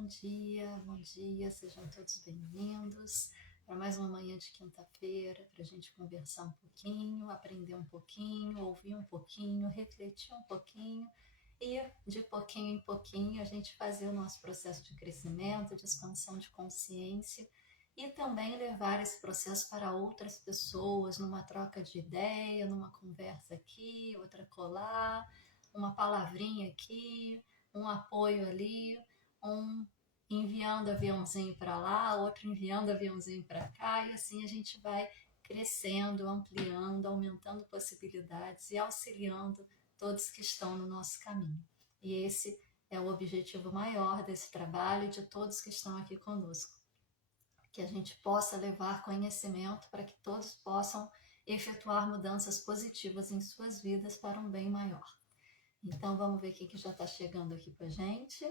bom dia, sejam todos bem-vindos para mais uma manhã de quinta-feira, para a gente conversar um pouquinho, aprender um pouquinho, ouvir um pouquinho, refletir um pouquinho e de pouquinho em pouquinho a gente fazer o nosso processo de crescimento, de expansão de consciência e também levar esse processo para outras pessoas, numa troca de ideia, numa conversa aqui, outra colar, uma palavrinha aqui, um apoio ali, um enviando aviãozinho para lá, outro enviando aviãozinho para cá, e assim a gente vai crescendo, ampliando, aumentando possibilidades e auxiliando todos que estão no nosso caminho. E esse é o objetivo maior desse trabalho e de todos que estão aqui conosco. Que a gente possa levar conhecimento para que todos possam efetuar mudanças positivas em suas vidas para um bem maior. Então vamos ver o que já está chegando aqui para a gente.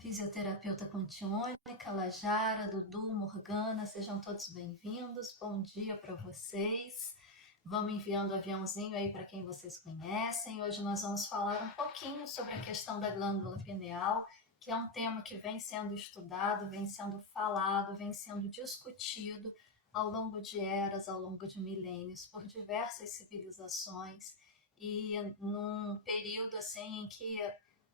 Fisioterapeuta Contiônica, Lajara, Dudu, Morgana, sejam todos bem-vindos. Bom dia para vocês. Vamos enviando aviãozinho aí para quem vocês conhecem. Hoje nós vamos falar um pouquinho sobre a questão da glândula pineal, que é um tema que vem sendo estudado, vem sendo falado, vem sendo discutido ao longo de eras, ao longo de milênios, por diversas civilizações e num período assim em que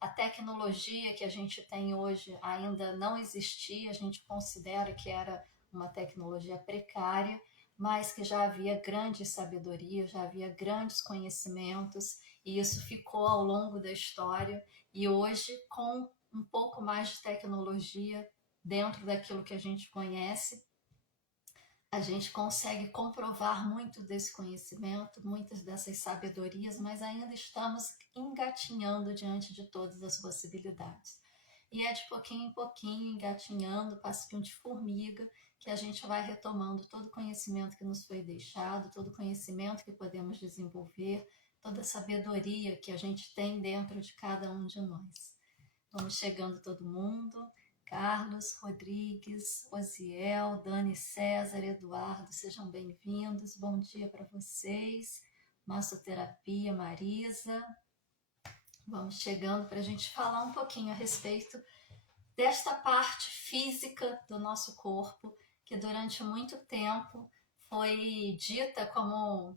a tecnologia que a gente tem hoje ainda não existia, a gente considera que era uma tecnologia precária, mas que já havia grande sabedoria, já havia grandes conhecimentos, e isso ficou ao longo da história, e hoje, com um pouco mais de tecnologia dentro daquilo que a gente conhece, a gente consegue comprovar muito desse conhecimento, muitas dessas sabedorias, mas ainda estamos engatinhando diante de todas as possibilidades. E é de pouquinho em pouquinho, engatinhando, passinho de formiga, que a gente vai retomando todo o conhecimento que nos foi deixado, todo o conhecimento que podemos desenvolver, toda a sabedoria que a gente tem dentro de cada um de nós. Vamos chegando todo mundo. Carlos, Rodrigues, Osiel, Dani, César, Eduardo, sejam bem-vindos. Bom dia para vocês. Massoterapia, Marisa. Vamos chegando para a gente falar um pouquinho a respeito desta parte física do nosso corpo, que durante muito tempo foi dita como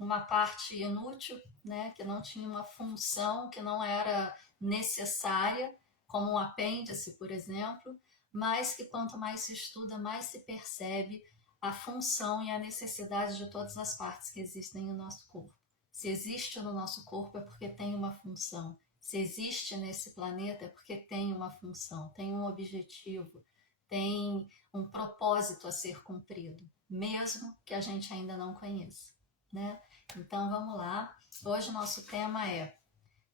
uma parte inútil, né, que não tinha uma função, que não era necessária, como um apêndice, por exemplo, mas que quanto mais se estuda, mais se percebe a função e a necessidade de todas as partes que existem no nosso corpo. Se existe no nosso corpo é porque tem uma função. Se existe nesse planeta é porque tem uma função, tem um objetivo, tem um propósito a ser cumprido, mesmo que a gente ainda não conheça, né? Então vamos lá. Hoje o nosso tema é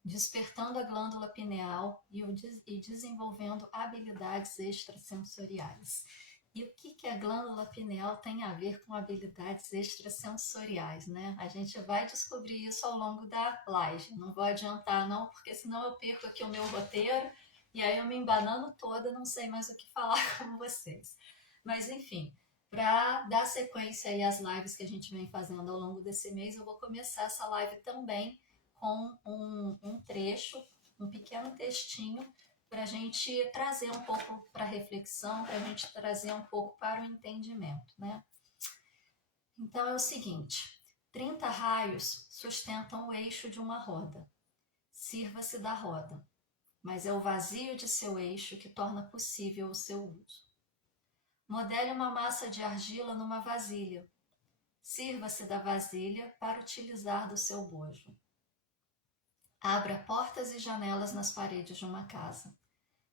despertando a glândula pineal e desenvolvendo habilidades extrasensoriais. E o que a glândula pineal tem a ver com habilidades extrasensoriais, né? A gente vai descobrir isso ao longo da live. Não vou adiantar não, porque senão eu perco aqui o meu roteiro e aí eu me embanando toda, não sei mais o que falar com vocês. Mas enfim, para dar sequência aí às lives que a gente vem fazendo ao longo desse mês, eu vou começar essa live também com um trecho, um pequeno textinho, para a gente trazer um pouco para a reflexão, para a gente trazer um pouco para o entendimento, né? Então é o seguinte: 30 raios sustentam o eixo de uma roda. Sirva-se da roda, mas é o vazio de seu eixo que torna possível o seu uso. Modele uma massa de argila numa vasilha. Sirva-se da vasilha para utilizar do seu bojo. Abra portas e janelas nas paredes de uma casa.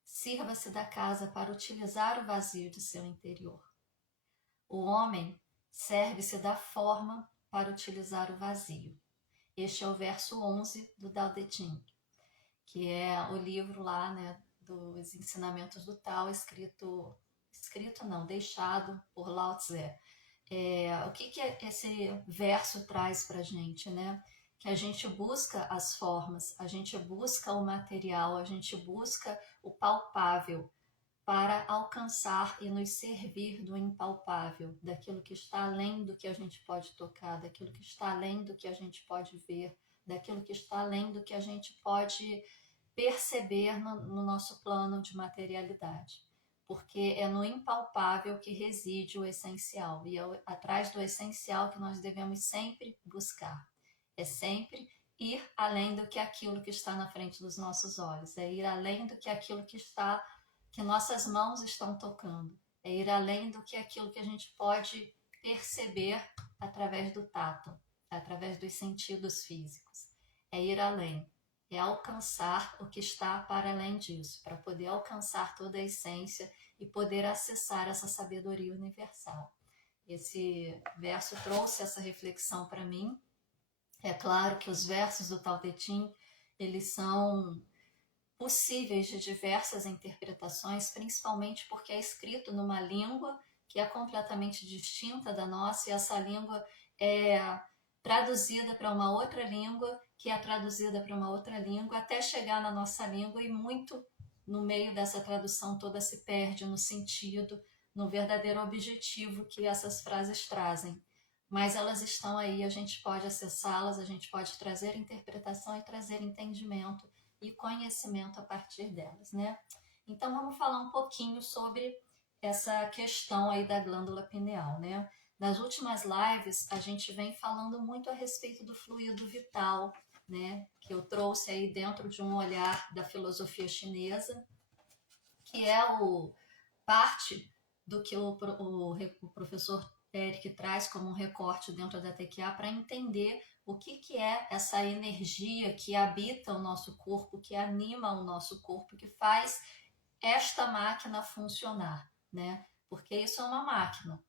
Sirva-se da casa para utilizar o vazio de seu interior. O homem serve-se da forma para utilizar o vazio. Este é o verso 11 do Tao Te Ching, que é o livro lá, né, dos ensinamentos do Tao, deixado por Lao Tse. O que esse verso traz para a gente, né? Que a gente busca as formas, a gente busca o material, a gente busca o palpável para alcançar e nos servir do impalpável, daquilo que está além do que a gente pode tocar, daquilo que está além do que a gente pode ver, daquilo que está além do que a gente pode perceber no nosso plano de materialidade, porque é no impalpável que reside o essencial, e é atrás do essencial que nós devemos sempre buscar. É sempre ir além do que aquilo que está na frente dos nossos olhos, é ir além do que aquilo que nossas mãos estão tocando, é ir além do que aquilo que a gente pode perceber através do tato, através dos sentidos físicos. É ir além, é alcançar o que está para além disso, para poder alcançar toda a essência e poder acessar essa sabedoria universal. Esse verso trouxe essa reflexão para mim. É claro que os versos do Tao Te Ching, eles são possíveis de diversas interpretações, principalmente porque é escrito numa língua que é completamente distinta da nossa, e essa língua é traduzida para uma outra língua, que é traduzida para uma outra língua, até chegar na nossa língua, e muito no meio dessa tradução toda se perde no sentido, no verdadeiro objetivo que essas frases trazem. Mas elas estão aí, a gente pode acessá-las, a gente pode trazer interpretação e trazer entendimento e conhecimento a partir delas, né? Então vamos falar um pouquinho sobre essa questão aí da glândula pineal, né? Nas últimas lives a gente vem falando muito a respeito do fluido vital, né? Que eu trouxe aí dentro de um olhar da filosofia chinesa, que é parte do que o professor Eric traz como um recorte dentro da TQA para entender o que é essa energia que habita o nosso corpo, que anima o nosso corpo, que faz esta máquina funcionar, né? Porque isso é uma máquina,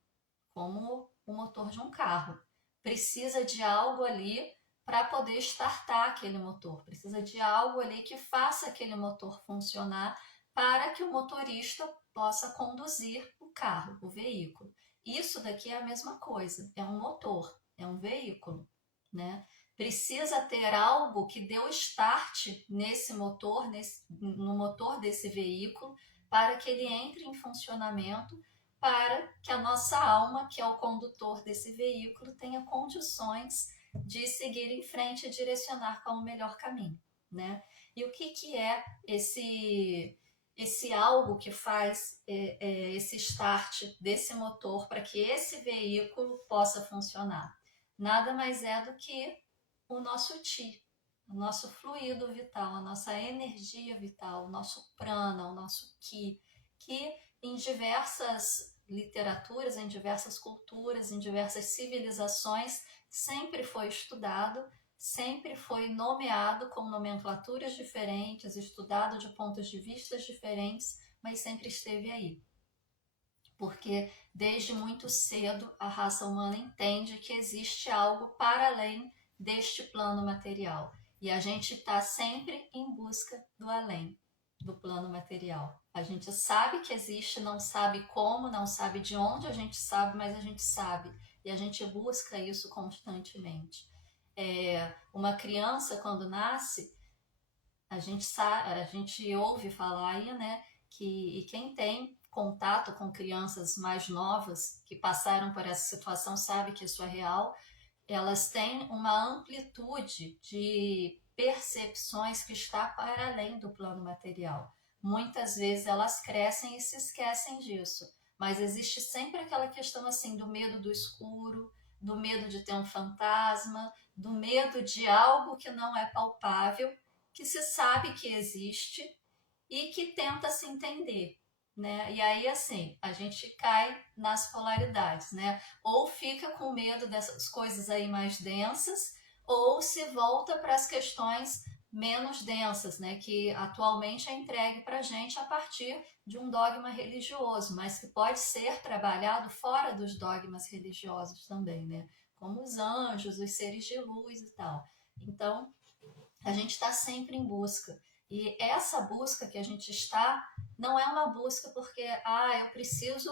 como o motor de um carro. Precisa de algo ali para poder startar aquele motor, precisa de algo ali que faça aquele motor funcionar para que o motorista possa conduzir o carro, o veículo. Isso daqui é a mesma coisa, é um motor, é um veículo, né? Precisa ter algo que dê o start nesse motor, no motor desse veículo, para que ele entre em funcionamento, para que a nossa alma, que é o condutor desse veículo, tenha condições de seguir em frente e direcionar para o melhor caminho, né? E o que é esse algo que faz esse start desse motor para que esse veículo possa funcionar? Nada mais é do que o nosso Qi, o nosso fluido vital, a nossa energia vital, o nosso prana, o nosso Qi, que em diversas literaturas, em diversas culturas, em diversas civilizações, sempre foi estudado, sempre foi nomeado com nomenclaturas diferentes, estudado de pontos de vista diferentes, mas sempre esteve aí. Porque desde muito cedo a raça humana entende que existe algo para além deste plano material. E a gente está sempre em busca do além do plano material. A gente sabe que existe, não sabe como, não sabe de onde a gente sabe, mas a gente sabe. E a gente busca isso constantemente. Uma criança, quando nasce, a gente ouve falar aí, né, e quem tem contato com crianças mais novas que passaram por essa situação sabe que isso é real, elas têm uma amplitude de percepções que está para além do plano material. Muitas vezes elas crescem e se esquecem disso, mas existe sempre aquela questão assim do medo do escuro, do medo de ter um fantasma, do medo de algo que não é palpável, que se sabe que existe e que tenta se entender, né? E aí, assim, a gente cai nas polaridades, né? Ou fica com medo dessas coisas aí mais densas, ou se volta para as questões menos densas, né? Que atualmente é entregue para a gente a partir de um dogma religioso, mas que pode ser trabalhado fora dos dogmas religiosos também, né? Como os anjos, os seres de luz e tal. Então, a gente está sempre em busca. E essa busca que a gente está não é uma busca porque eu preciso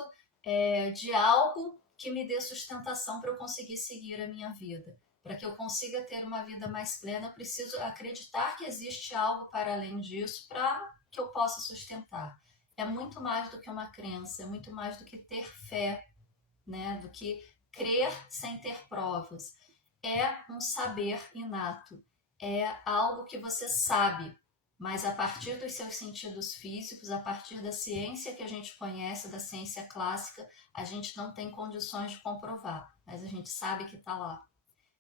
de algo que me dê sustentação para eu conseguir seguir a minha vida. Para que eu consiga ter uma vida mais plena, eu preciso acreditar que existe algo para além disso para que eu possa sustentar. É muito mais do que uma crença, é muito mais do que ter fé, né? Do que crer sem ter provas. É um saber inato, é algo que você sabe, mas a partir dos seus sentidos físicos, a partir da ciência que a gente conhece, da ciência clássica, a gente não tem condições de comprovar, mas a gente sabe que está lá.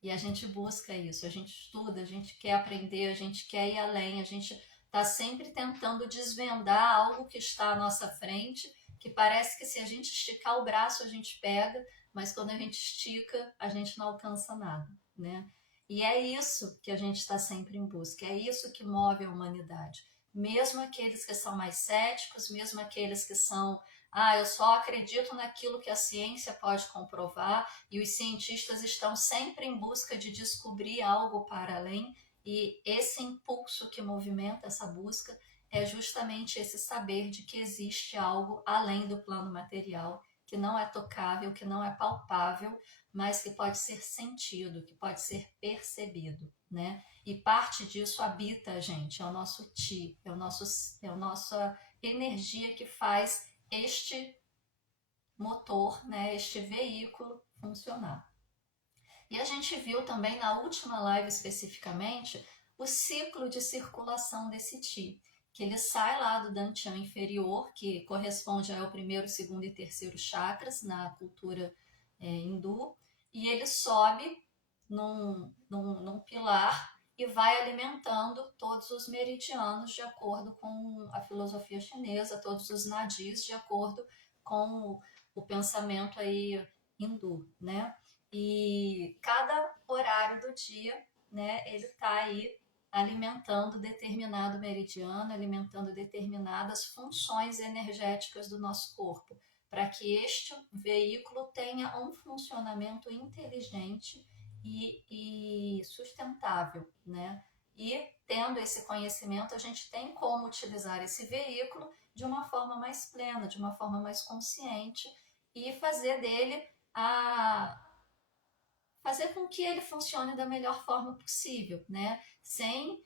E a gente busca isso, a gente estuda, a gente quer aprender, a gente quer ir além, a gente está sempre tentando desvendar algo que está à nossa frente, que parece que se a gente esticar o braço a gente pega, mas quando a gente estica a gente não alcança nada, né? E é isso que a gente está sempre em busca, é isso que move a humanidade. Mesmo aqueles que são mais céticos, mesmo aqueles que são, eu só acredito naquilo que a ciência pode comprovar, e os cientistas estão sempre em busca de descobrir algo para além, e esse impulso que movimenta essa busca é justamente esse saber de que existe algo além do plano material, que não é tocável, que não é palpável, mas que pode ser sentido, que pode ser percebido, né? E parte disso habita a gente, é o nosso ti, é a nossa energia que faz este motor, né, este veículo funcionar. E a gente viu também na última live especificamente o ciclo de circulação desse Ti, que ele sai lá do Dantian inferior, que corresponde ao primeiro, segundo e terceiro chakras na cultura hindu, e ele sobe num pilar e vai alimentando todos os meridianos de acordo com a filosofia chinesa, todos os nadis de acordo com o pensamento aí hindu, né? E cada horário do dia, né, ele está aí alimentando determinado meridiano, alimentando determinadas funções energéticas do nosso corpo, para que este veículo tenha um funcionamento inteligente e sustentável, né? E tendo esse conhecimento, a gente tem como utilizar esse veículo de uma forma mais plena, de uma forma mais consciente e fazer dele fazer com que ele funcione da melhor forma possível, né? Sem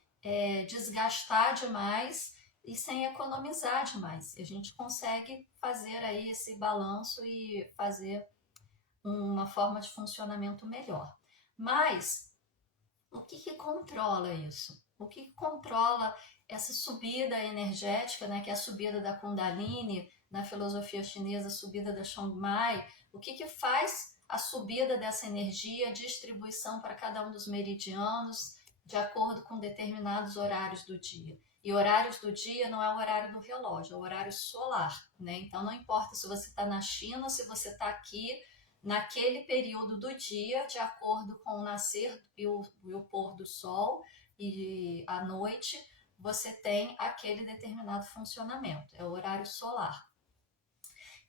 desgastar demais e sem economizar demais. A gente consegue fazer aí esse balanço e fazer uma forma de funcionamento melhor. Mas o que controla isso? O que controla essa subida energética, né, que é a subida da Kundalini, na filosofia chinesa, a subida da Chongmai? O que faz a subida dessa energia, a distribuição para cada um dos meridianos, de acordo com determinados horários do dia? E horários do dia não é o horário do relógio, é o horário solar, né? Então não importa se você está na China, se você está aqui, naquele período do dia, de acordo com o nascer e o pôr do sol, e à noite você tem aquele determinado funcionamento, é o horário solar.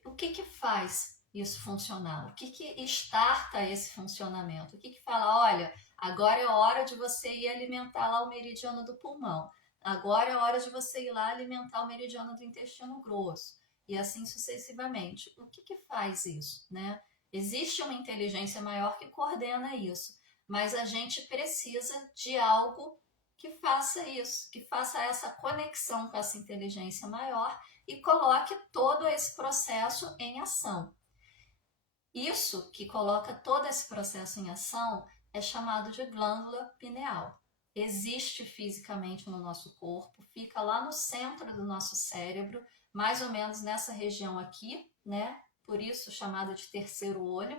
O que faz isso funcionar? O que starta esse funcionamento? O que fala, olha, agora é hora de você ir alimentar lá o meridiano do pulmão, agora é hora de você ir lá alimentar o meridiano do intestino grosso, e assim sucessivamente. O que faz isso, né? Existe uma inteligência maior que coordena isso, mas a gente precisa de algo que faça isso, que faça essa conexão com essa inteligência maior e coloque todo esse processo em ação. Isso que coloca todo esse processo em ação é chamado de glândula pineal. Existe fisicamente no nosso corpo, fica lá no centro do nosso cérebro, mais ou menos nessa região aqui, né? Por isso chamado de terceiro olho.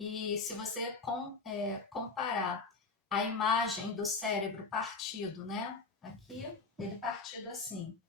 E se você comparar a imagem do cérebro partido, né? Aqui, ele partido assim,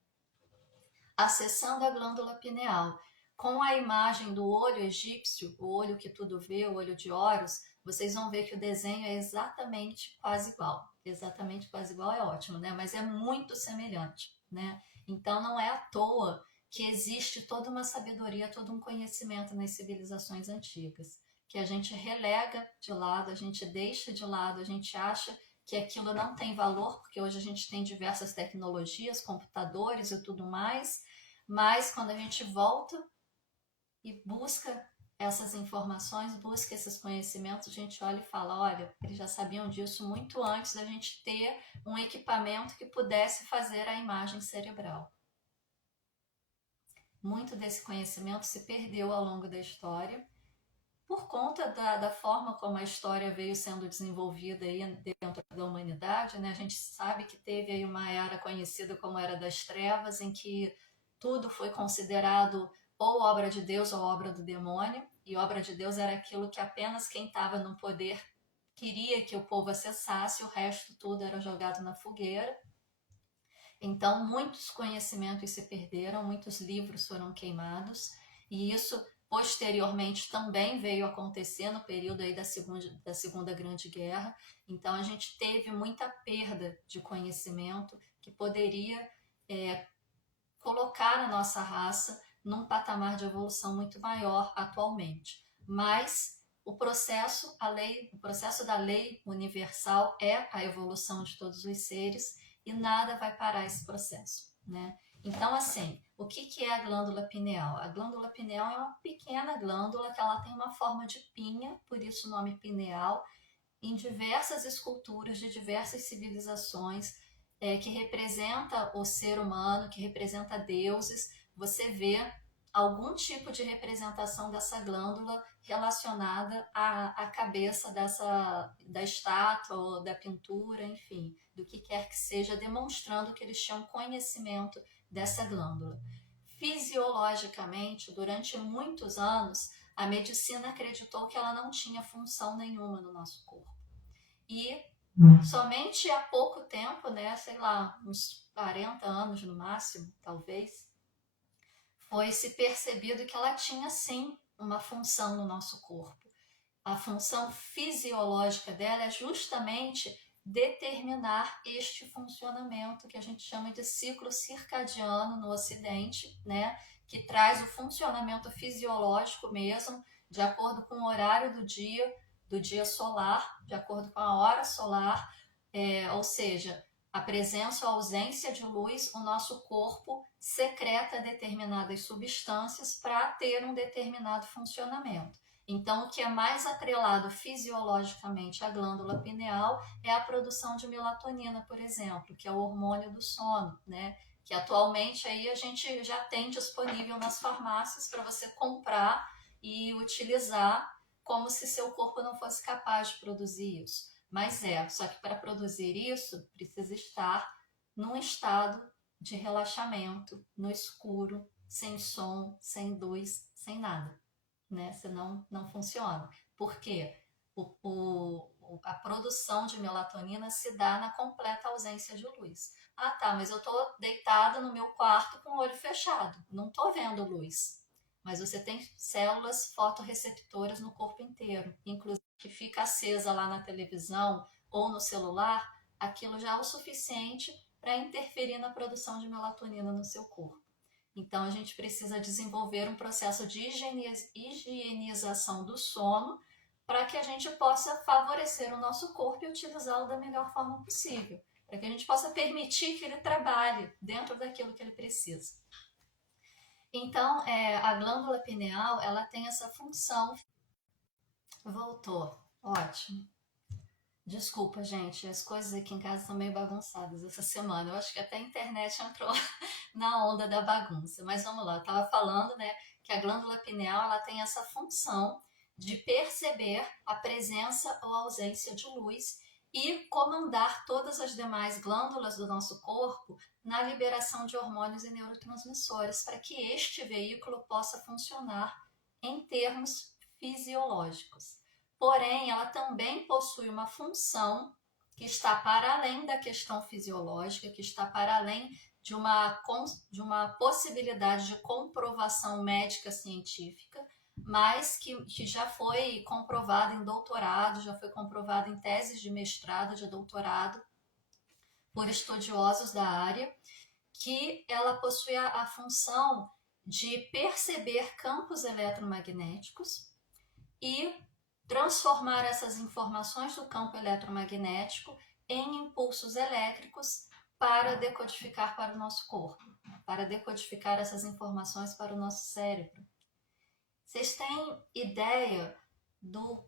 acessando a glândula pineal, com a imagem do olho egípcio, o olho que tudo vê, o olho de Horus, vocês vão ver que o desenho é exatamente quase igual. Exatamente quase igual é ótimo, né? Mas é muito semelhante, né? Então não é à toa que existe toda uma sabedoria, todo um conhecimento nas civilizações antigas, que a gente relega de lado, a gente deixa de lado, a gente acha que aquilo não tem valor, porque hoje a gente tem diversas tecnologias, computadores e tudo mais, mas quando a gente volta e busca essas informações, busca esses conhecimentos, a gente olha e fala, olha, eles já sabiam disso muito antes da gente ter um equipamento que pudesse fazer a imagem cerebral. Muito desse conhecimento se perdeu ao longo da história por conta da forma como a história veio sendo desenvolvida aí dentro da humanidade, né? A gente sabe que teve aí uma era conhecida como Era das Trevas, em que tudo foi considerado ou obra de Deus ou obra do demônio, e obra de Deus era aquilo que apenas quem estava no poder queria que o povo acessasse, o resto tudo era jogado na fogueira. Então, muitos conhecimentos se perderam, muitos livros foram queimados, e isso posteriormente também veio acontecer no período aí da segunda Grande Guerra. Então, a gente teve muita perda de conhecimento que poderia colocar a nossa raça num patamar de evolução muito maior atualmente. Mas o processo da lei universal é a evolução de todos os seres e nada vai parar esse processo, né? Então, assim, o que é a glândula pineal? A glândula pineal é uma pequena glândula que ela tem uma forma de pinha, por isso o nome pineal, em diversas esculturas de diversas civilizações, que representa o ser humano, que representa deuses. Você vê algum tipo de representação dessa glândula relacionada à cabeça da estátua ou da pintura, enfim, do que quer que seja, demonstrando que eles tinham conhecimento dessa glândula. Fisiologicamente, durante muitos anos, a medicina acreditou que ela não tinha função nenhuma no nosso corpo. E somente há pouco tempo, né, sei lá, uns 40 anos no máximo, talvez, foi se percebido que ela tinha sim uma função no nosso corpo. A função fisiológica dela é justamente determinar este funcionamento que a gente chama de ciclo circadiano no Ocidente, né, que traz o funcionamento fisiológico mesmo, de acordo com o horário do dia solar, de acordo com a hora solar, ou seja, a presença ou ausência de luz, o nosso corpo secreta determinadas substâncias para ter um determinado funcionamento. Então, o que é mais atrelado fisiologicamente à glândula pineal é a produção de melatonina, por exemplo, que é o hormônio do sono, né? Que atualmente aí a gente já tem disponível nas farmácias para você comprar e utilizar como se seu corpo não fosse capaz de produzir isso. Mas só que para produzir isso precisa estar num estado de relaxamento, no escuro, sem som, sem luz, sem nada, né? Senão não funciona. Por quê? A produção de melatonina se dá na completa ausência de luz. Ah, tá, mas eu tô deitada no meu quarto com o olho fechado, não tô vendo luz. Mas você tem células fotorreceptoras no corpo inteiro, inclusive que fica acesa lá na televisão ou no celular, aquilo já é o suficiente para interferir na produção de melatonina no seu corpo. Então, a gente precisa desenvolver um processo de higienização do sono para que a gente possa favorecer o nosso corpo e utilizá-lo da melhor forma possível, para que a gente possa permitir que ele trabalhe dentro daquilo que ele precisa. Então, a glândula pineal, ela tem essa função. Voltou, ótimo. Desculpa, gente, as coisas aqui em casa estão meio bagunçadas essa semana. Eu acho que até a internet entrou na onda da bagunça. Mas vamos lá, eu estava falando, né, que a glândula pineal ela tem essa função de perceber a presença ou ausência de luz e comandar todas as demais glândulas do nosso corpo na liberação de hormônios e neurotransmissores para que este veículo possa funcionar em termos fisiológicos. Porém, ela também possui uma função que está para além da questão fisiológica, que está para além de uma possibilidade de comprovação médica científica, mas que já foi comprovada em doutorado, já foi comprovada em teses de mestrado, de doutorado, por estudiosos da área, que ela possui a função de perceber campos eletromagnéticos e transformar essas informações do campo eletromagnético em impulsos elétricos para decodificar para o nosso corpo, para decodificar essas informações para o nosso cérebro. Vocês têm ideia do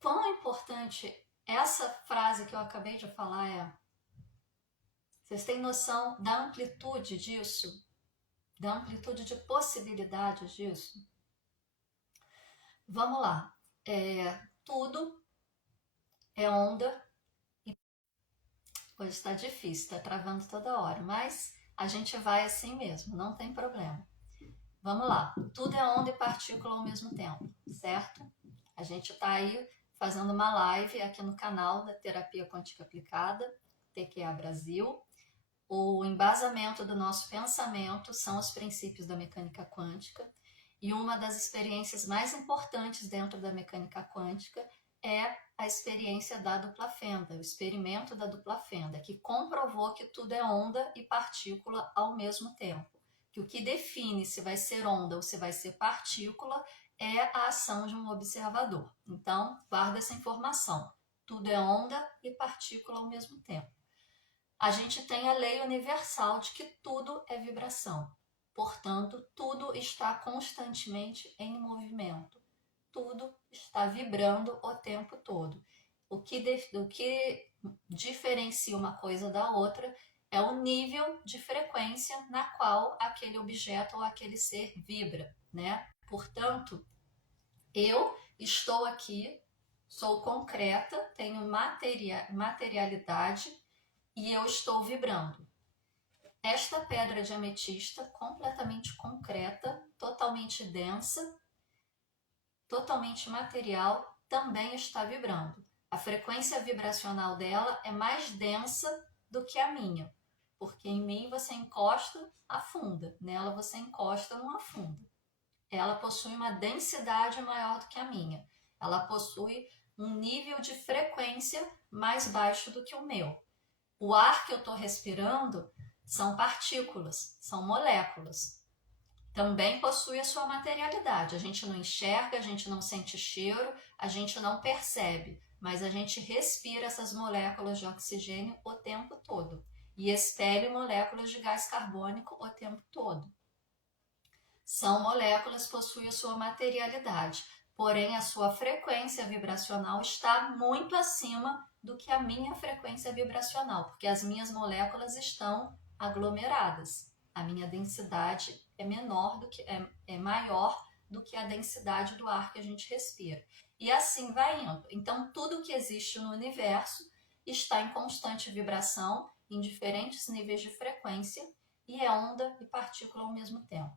quão importante essa frase que eu acabei de falar é? Vocês têm noção da amplitude disso? Da amplitude de possibilidades disso? Vamos lá. Tudo é onda. Hoje está difícil, está travando toda hora, mas a gente vai assim mesmo, não tem problema. Vamos lá. Tudo é onda e partícula ao mesmo tempo, certo? A gente está aí fazendo uma live aqui no canal da Terapia Quântica Aplicada, TQA Brasil. O embasamento do nosso pensamento são os princípios da mecânica quântica, e uma das experiências mais importantes dentro da mecânica quântica é a experiência da dupla fenda, o experimento da dupla fenda, que comprovou que tudo é onda e partícula ao mesmo tempo. Que o que define se vai ser onda ou se vai ser partícula é a ação de um observador. Então, guarda essa informação. Tudo é onda e partícula ao mesmo tempo. A gente tem a lei universal de que tudo é vibração. Portanto, tudo está constantemente em movimento. Tudo está vibrando o tempo todo. O que diferencia uma coisa da outra é o nível de frequência na qual aquele objeto ou aquele ser vibra, né? Portanto, eu estou aqui, sou concreta, tenho materialidade e eu estou vibrando. Esta pedra de ametista, completamente concreta, totalmente densa, totalmente material, também está vibrando. A frequência vibracional dela é mais densa do que a minha, porque em mim você encosta, afunda, nela você encosta, não afunda. Ela possui uma densidade maior do que a minha, ela possui um nível de frequência mais baixo do que o meu. O ar que eu estou respirando são partículas, são moléculas. Também possui a sua materialidade. A gente não enxerga, a gente não sente cheiro, a gente não percebe, mas a gente respira essas moléculas de oxigênio o tempo todo e expele moléculas de gás carbônico o tempo todo. São moléculas, possuem a sua materialidade, porém a sua frequência vibracional está muito acima do que a minha frequência vibracional, porque as minhas moléculas estão aglomeradas. A minha densidade é menor do que é maior do que a densidade do ar que a gente respira. E assim vai indo. Então tudo que existe no universo está em constante vibração, em diferentes níveis de frequência, e é onda e partícula ao mesmo tempo.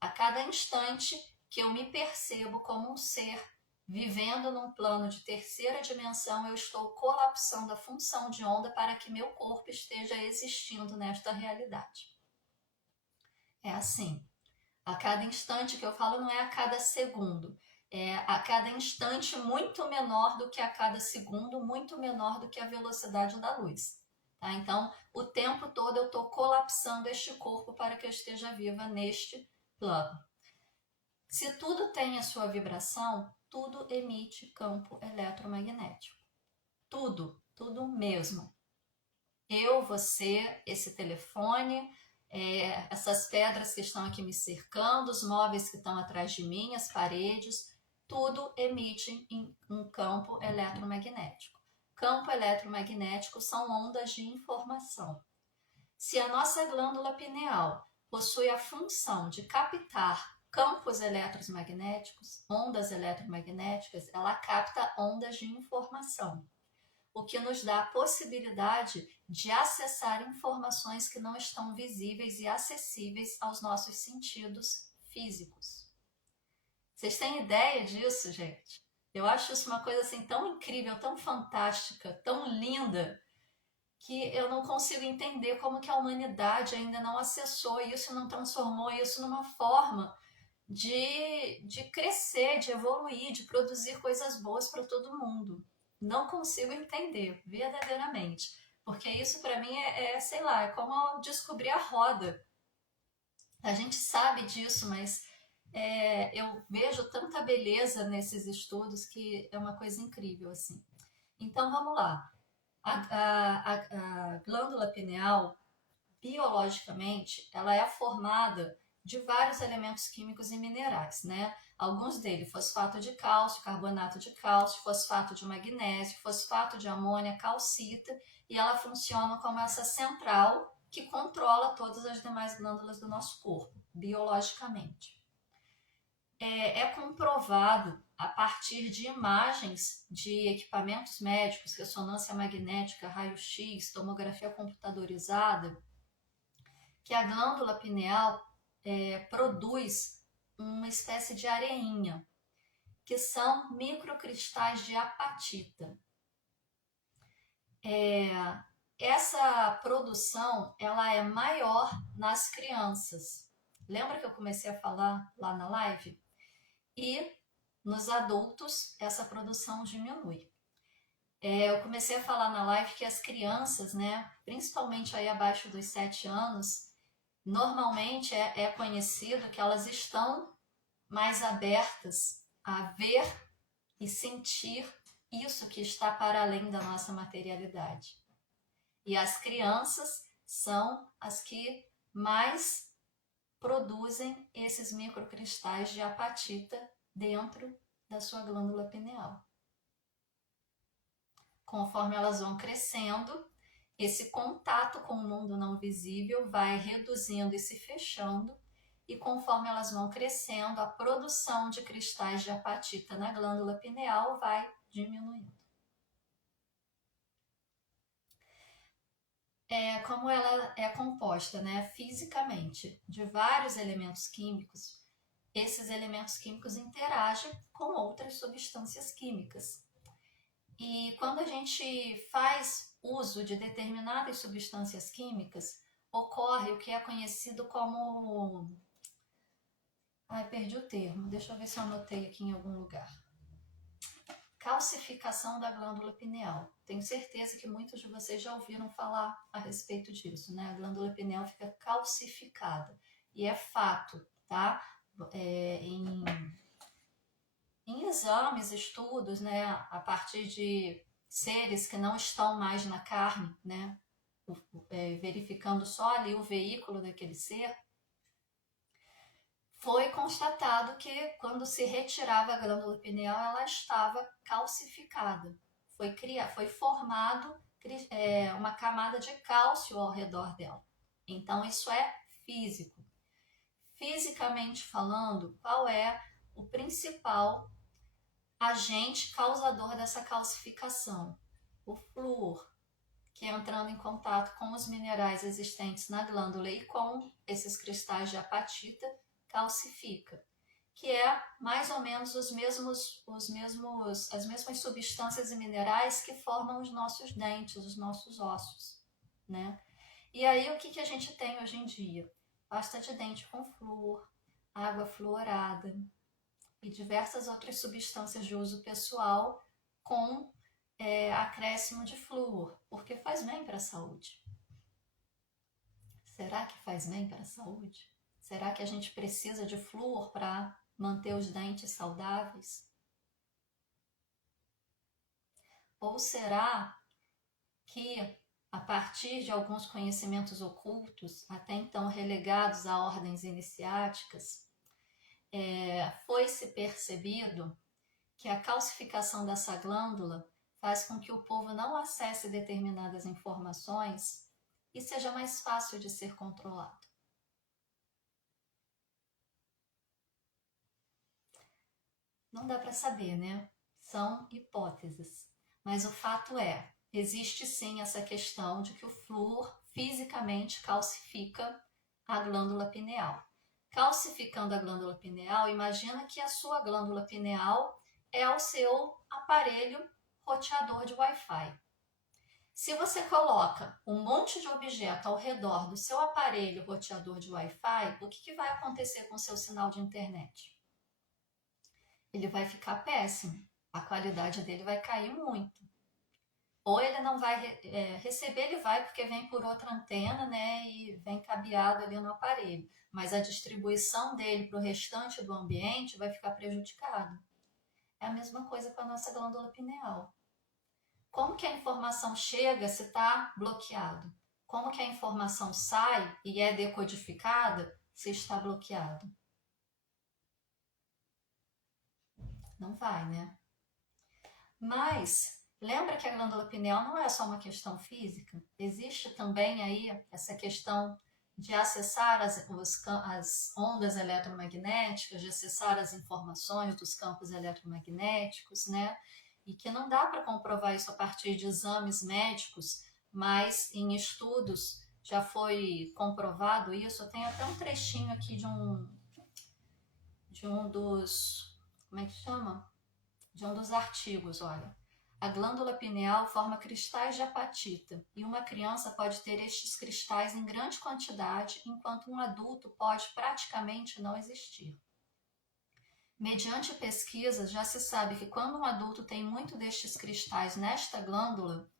A cada instante que eu me percebo como um ser vivendo num plano de terceira dimensão, eu estou colapsando a função de onda para que meu corpo esteja existindo nesta realidade. É assim. A cada instante que eu falo não é a cada segundo. É a cada instante muito menor do que a cada segundo, muito menor do que a velocidade da luz. Tá? Então, o tempo todo eu estou colapsando este corpo para que eu esteja viva neste plano. Se tudo tem a sua vibração, tudo emite campo eletromagnético. Tudo mesmo. Eu, você, esse telefone, essas pedras que estão aqui me cercando, os móveis que estão atrás de mim, as paredes, tudo emite um campo eletromagnético. Campo eletromagnético são ondas de informação. Se a nossa glândula pineal possui a função de captar campos eletromagnéticos, ondas eletromagnéticas, ela capta ondas de informação, o que nos dá a possibilidade de acessar informações que não estão visíveis e acessíveis aos nossos sentidos físicos. Vocês têm ideia disso, gente? Eu acho isso uma coisa assim tão incrível, tão fantástica, tão linda, que eu não consigo entender como que a humanidade ainda não acessou isso, não transformou isso numa forma de crescer, de evoluir, de produzir coisas boas para todo mundo. Não consigo entender, verdadeiramente. Porque isso para mim sei lá, é como descobrir a roda. A gente sabe disso, mas eu vejo tanta beleza nesses estudos que é uma coisa incrível, assim. Então vamos lá. A glândula pineal, biologicamente, ela é formada de vários elementos químicos e minerais, né? Alguns deles, fosfato de cálcio, carbonato de cálcio, fosfato de magnésio, fosfato de amônia, calcita, e ela funciona como essa central que controla todas as demais glândulas do nosso corpo, biologicamente. É comprovado a partir de imagens de equipamentos médicos, ressonância magnética, raio-x, tomografia computadorizada, que a glândula pineal produz uma espécie de areinha, que são microcristais de apatita. Essa produção ela é maior nas crianças. Lembra que eu comecei a falar lá na live? E nos adultos essa produção diminui. Eu comecei a falar na live que as crianças, né, principalmente aí abaixo dos 7 anos, normalmente é conhecido que elas estão mais abertas a ver e sentir isso que está para além da nossa materialidade. E as crianças são as que mais produzem esses microcristais de apatita dentro da sua glândula pineal. Conforme elas vão crescendo, esse contato com o mundo não visível vai reduzindo e se fechando, e conforme elas vão crescendo, a produção de cristais de apatita na glândula pineal vai diminuindo. Como ela é composta, né, fisicamente de vários elementos químicos, esses elementos químicos interagem com outras substâncias químicas. E quando a gente faz uso de determinadas substâncias químicas, ocorre o que é conhecido como... perdi o termo, deixa eu ver se eu anotei aqui em algum lugar. Calcificação da glândula pineal. Tenho certeza que muitos de vocês já ouviram falar a respeito disso, né? A glândula pineal fica calcificada. E é fato, tá? Em exames, estudos, né? A partir de seres que não estão mais na carne, né? Verificando só ali o veículo daquele ser, foi constatado que quando se retirava a glândula pineal, ela estava calcificada. Foi formado uma camada de cálcio ao redor dela. Então, isso é físico. Fisicamente falando, qual é o principal agente causador dessa calcificação? O flúor, que entrando em contato com os minerais existentes na glândula e com esses cristais de apatita, calcifica, que é mais ou menos as mesmas substâncias e minerais que formam os nossos dentes, os nossos ossos, né? E aí o que a gente tem hoje em dia? Pasta de dente com flúor, água fluorada e diversas outras substâncias de uso pessoal com acréscimo de flúor, porque faz bem para a saúde. Será que faz bem para a saúde? Será que a gente precisa de flúor para manter os dentes saudáveis? Ou será que, a partir de alguns conhecimentos ocultos, até então relegados a ordens iniciáticas, foi-se percebido que a calcificação dessa glândula faz com que o povo não acesse determinadas informações e seja mais fácil de ser controlado? Não dá para saber, né? São hipóteses. Mas o fato é, existe sim essa questão de que o flúor fisicamente calcifica a glândula pineal. Calcificando a glândula pineal, imagina que a sua glândula pineal é o seu aparelho roteador de Wi-Fi. Se você coloca um monte de objeto ao redor do seu aparelho roteador de Wi-Fi, o que vai acontecer com o seu sinal de internet? Ele vai ficar péssimo, a qualidade dele vai cair muito. Ou ele não vai receber, ele vai porque vem por outra antena, né, e vem cabeado ali no aparelho, mas a distribuição dele para o restante do ambiente vai ficar prejudicada. É a mesma coisa com a nossa glândula pineal. Como que a informação chega se está bloqueado? Como que a informação sai e é decodificada se está bloqueado? Não vai, né? Mas lembra que a glândula pineal não é só uma questão física? Existe também aí essa questão de acessar as ondas eletromagnéticas, de acessar as informações dos campos eletromagnéticos, né? E que não dá para comprovar isso a partir de exames médicos, mas em estudos já foi comprovado isso. Eu tenho até um trechinho aqui de um dos, como é que chama? De um dos artigos, olha. A glândula pineal forma cristais de apatita e uma criança pode ter estes cristais em grande quantidade, enquanto um adulto pode praticamente não existir. Mediante pesquisas, já se sabe que quando um adulto tem muito destes cristais nesta glândula,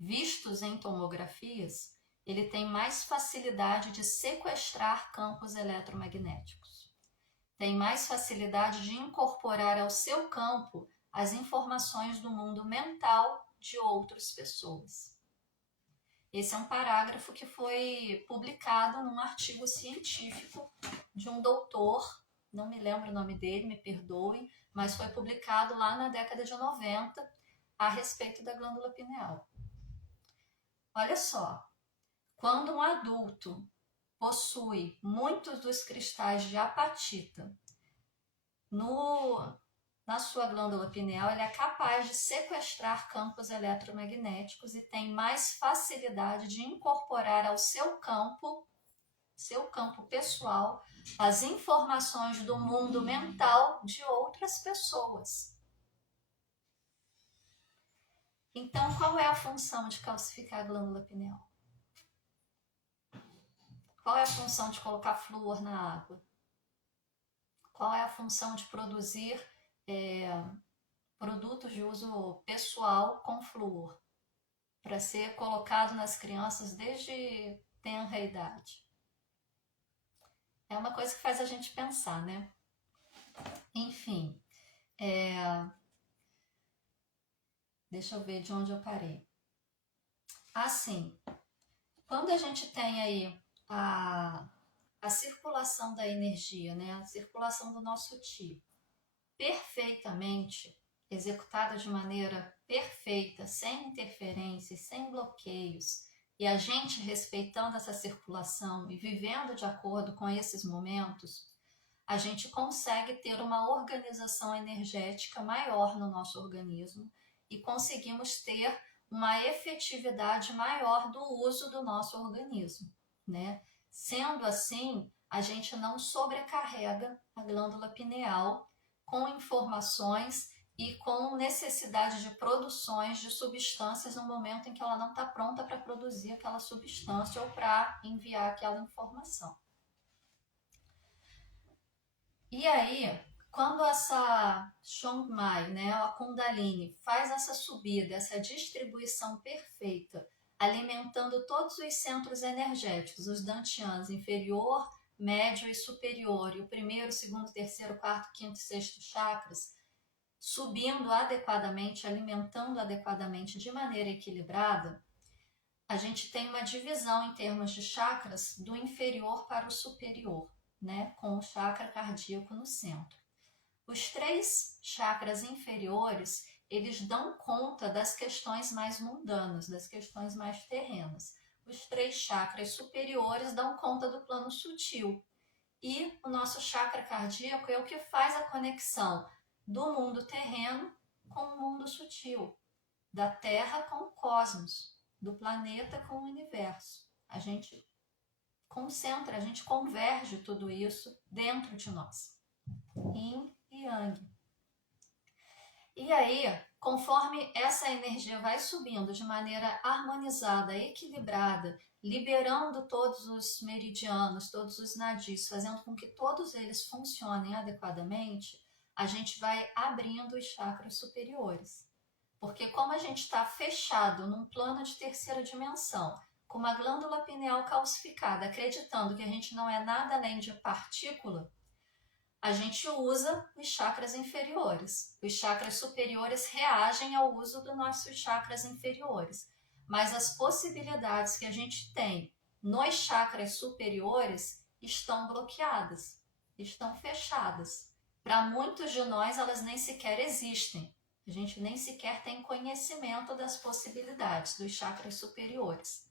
vistos em tomografias, ele tem mais facilidade de sequestrar campos eletromagnéticos. Tem mais facilidade de incorporar ao seu campo as informações do mundo mental de outras pessoas. Esse é um parágrafo que foi publicado num artigo científico de um doutor, não me lembro o nome dele, me perdoe, mas foi publicado lá na década de 90 a respeito da glândula pineal. Olha só, quando um adulto possui muitos dos cristais de apatita na sua glândula pineal, ele é capaz de sequestrar campos eletromagnéticos e tem mais facilidade de incorporar ao seu campo pessoal, as informações do mundo mental de outras pessoas. Então, qual é a função de calcificar a glândula pineal? Qual é a função de colocar flúor na água? Qual é a função de produzir produtos de uso pessoal com flúor, para ser colocado nas crianças desde tenra idade? É uma coisa que faz a gente pensar, né? Enfim, deixa eu ver de onde eu parei. Assim, quando a gente tem aí a circulação da energia, né? A circulação do nosso chi perfeitamente executada de maneira perfeita, sem interferências, sem bloqueios, e a gente respeitando essa circulação e vivendo de acordo com esses momentos, a gente consegue ter uma organização energética maior no nosso organismo e conseguimos ter uma efetividade maior do uso do nosso organismo, né? Sendo assim, a gente não sobrecarrega a glândula pineal com informações e com necessidade de produções de substâncias no momento em que ela não está pronta para produzir aquela substância ou para enviar aquela informação. E aí, quando essa Chongmai, né, a Kundalini, faz essa subida, essa distribuição perfeita, alimentando todos os centros energéticos, os Dantyanas, inferior, médio e superior, e o primeiro, segundo, terceiro, quarto, quinto e sexto chakras, subindo adequadamente, alimentando adequadamente de maneira equilibrada, a gente tem uma divisão em termos de chakras do inferior para o superior, né, com o chakra cardíaco no centro. Os 3 chakras inferiores, eles dão conta das questões mais mundanas, das questões mais terrenas. Os 3 chakras superiores dão conta do plano sutil. E o nosso chakra cardíaco é o que faz a conexão do mundo terreno com o mundo sutil, da Terra com o cosmos, do planeta com o universo. A gente concentra, a gente converge tudo isso dentro de nós. Yin e Yang. E aí, conforme essa energia vai subindo de maneira harmonizada, equilibrada, liberando todos os meridianos, todos os nadis, fazendo com que todos eles funcionem adequadamente, a gente vai abrindo os chakras superiores. Porque como a gente está fechado num plano de terceira dimensão, com uma glândula pineal calcificada, acreditando que a gente não é nada além de partícula, a gente usa os chakras inferiores. Os chakras superiores reagem ao uso dos nossos chakras inferiores. Mas as possibilidades que a gente tem nos chakras superiores estão bloqueadas, estão fechadas. Para muitos de nós, elas nem sequer existem. A gente nem sequer tem conhecimento das possibilidades dos chakras superiores.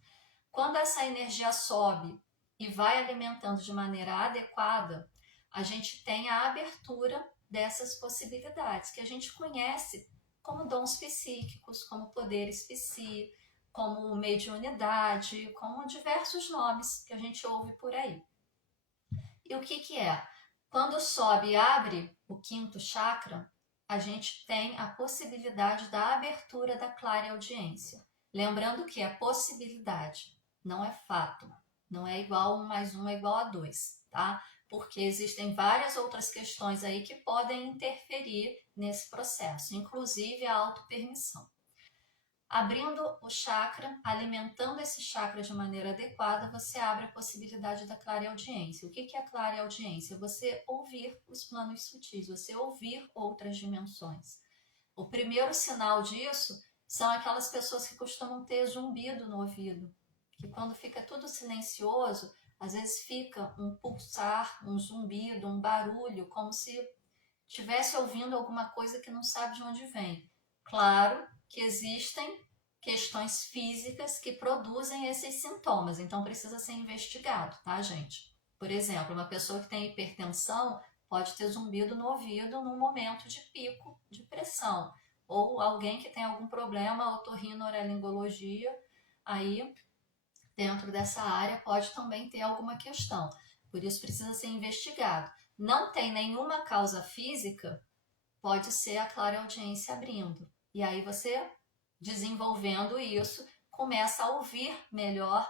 Quando essa energia sobe e vai alimentando de maneira adequada, a gente tem a abertura dessas possibilidades, que a gente conhece como dons psíquicos, como poderes psi, como mediunidade, como diversos nomes que a gente ouve por aí. E o que é? Quando sobe e abre o quinto chakra, a gente tem a possibilidade da abertura da clareaudiência. Lembrando que é possibilidade, não é fato. Não é igual 1 mais 1 é igual a 2, tá? Porque existem várias outras questões aí que podem interferir nesse processo, inclusive a autopermissão. Abrindo o chakra, alimentando esse chakra de maneira adequada, você abre a possibilidade da clareaudiência. O que é a clareaudiência? Você ouvir os planos sutis, você ouvir outras dimensões. O primeiro sinal disso são aquelas pessoas que costumam ter zumbido no ouvido, que quando fica tudo silencioso, às vezes fica um pulsar, um zumbido, um barulho, como se estivesse ouvindo alguma coisa que não sabe de onde vem. Claro que existem questões físicas que produzem esses sintomas, então precisa ser investigado, tá, gente? Por exemplo, uma pessoa que tem hipertensão pode ter zumbido no ouvido num momento de pico de pressão, ou alguém que tem algum problema otorrinolaringologia, aí dentro dessa área pode também ter alguma questão, por isso precisa ser investigado. Não tem nenhuma causa física, pode ser a clareaudiência abrindo. E aí você, desenvolvendo isso, começa a ouvir melhor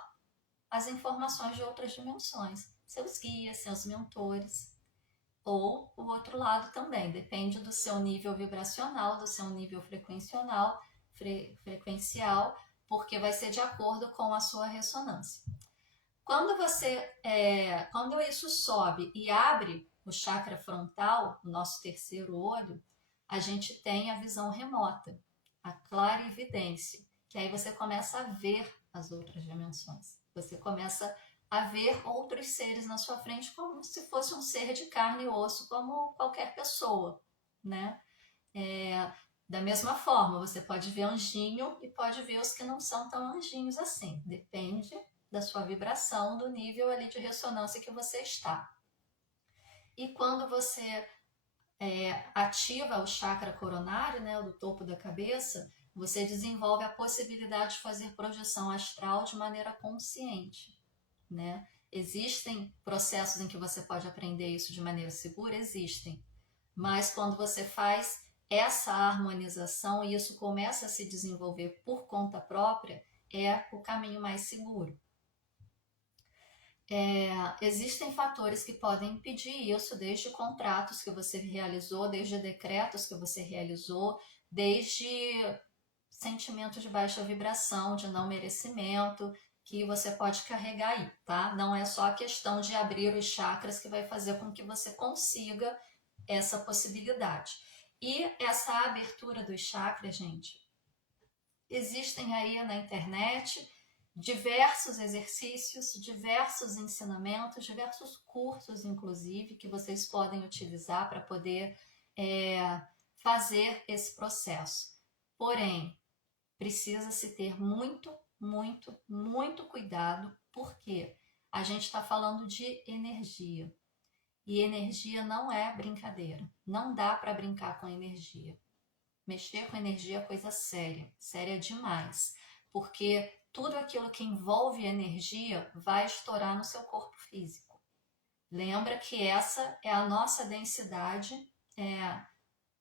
as informações de outras dimensões, seus guias, seus mentores. Ou o outro lado também, depende do seu nível vibracional, do seu nível frequencial, porque vai ser de acordo com a sua ressonância. Quando isso sobe e abre o chakra frontal, o nosso terceiro olho, a gente tem a visão remota, a clarividência, que aí você começa a ver as outras dimensões. Você começa a ver outros seres na sua frente como se fosse um ser de carne e osso, como qualquer pessoa, né? Da mesma forma, você pode ver anjinho e pode ver os que não são tão anjinhos assim. Depende da sua vibração, do nível ali de ressonância que você está. E quando você ativa o chakra coronário, né, do topo da cabeça, você desenvolve a possibilidade de fazer projeção astral de maneira consciente, né? Existem processos em que você pode aprender isso de maneira segura? Existem. Mas quando você faz essa harmonização e isso começa a se desenvolver por conta própria, é o caminho mais seguro. Existem fatores que podem impedir isso, desde contratos que você realizou, desde decretos que você realizou, desde sentimentos de baixa vibração, de não merecimento, que você pode carregar aí, tá? Não é só a questão de abrir os chakras que vai fazer com que você consiga essa possibilidade. E essa abertura dos chakras, gente, existem aí na internet diversos exercícios, diversos ensinamentos, diversos cursos, inclusive, que vocês podem utilizar para poder fazer esse processo. Porém, precisa-se ter muito, muito, muito cuidado, porque a gente está falando de energia. E energia não é brincadeira. Não dá para brincar com energia. Mexer com energia é coisa séria, séria demais. Porque tudo aquilo que envolve energia vai estourar no seu corpo físico. Lembra que essa é a nossa densidade,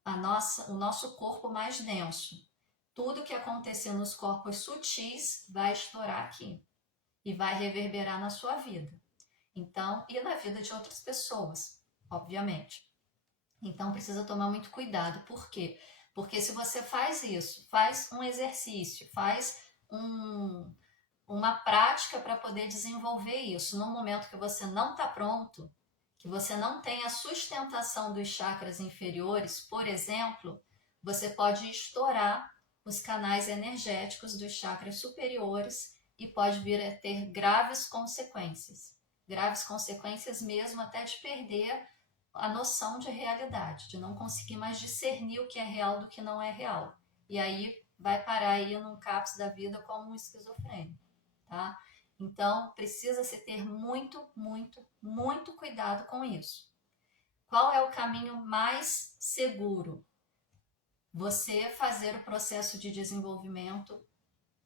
o nosso corpo mais denso. Tudo que acontecer nos corpos sutis vai estourar aqui e vai reverberar na sua vida. Então, e na vida de outras pessoas, obviamente. Então, precisa tomar muito cuidado. Por quê? Porque se você faz isso, faz um exercício, faz uma prática para poder desenvolver isso, no momento que você não está pronto, que você não tem a sustentação dos chakras inferiores, por exemplo, você pode estourar os canais energéticos dos chakras superiores e pode vir a ter graves consequências mesmo, até de perder a noção de realidade, de não conseguir mais discernir o que é real do que não é real. E aí vai parar aí num cápsula da vida como um esquizofrênico, tá? Então, precisa-se ter muito, muito, muito cuidado com isso. Qual é o caminho mais seguro? Você fazer o processo de desenvolvimento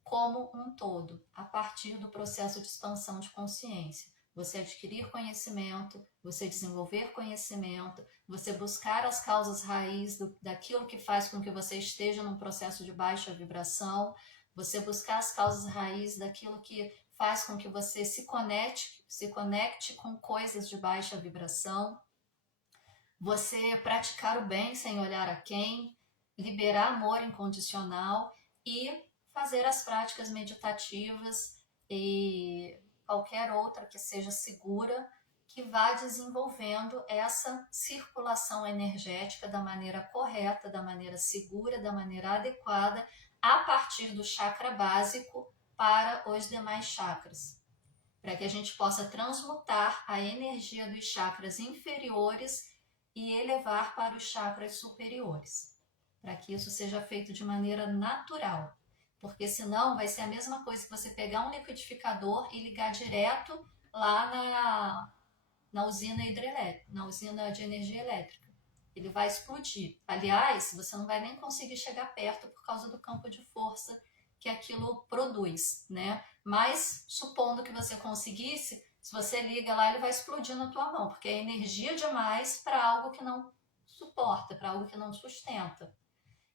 como um todo, a partir do processo de expansão de consciência. Você adquirir conhecimento, você desenvolver conhecimento, você buscar as causas raiz daquilo que faz com que você esteja num processo de baixa vibração, você buscar as causas raiz daquilo que faz com que você se conecte com coisas de baixa vibração, você praticar o bem sem olhar a quem, liberar amor incondicional e fazer as práticas meditativas e qualquer outra que seja segura, que vá desenvolvendo essa circulação energética da maneira correta, da maneira segura, da maneira adequada, a partir do chakra básico para os demais chakras, para que a gente possa transmutar a energia dos chakras inferiores e elevar para os chakras superiores, para que isso seja feito de maneira natural, porque senão vai ser a mesma coisa que você pegar um liquidificador e ligar direto lá na usina hidrelétrica, na usina de energia elétrica. Ele vai explodir. Aliás, você não vai nem conseguir chegar perto por causa do campo de força que aquilo produz, né? Mas, supondo que você conseguisse, se você liga lá, ele vai explodir na tua mão, porque é energia demais para algo que não suporta, para algo que não sustenta.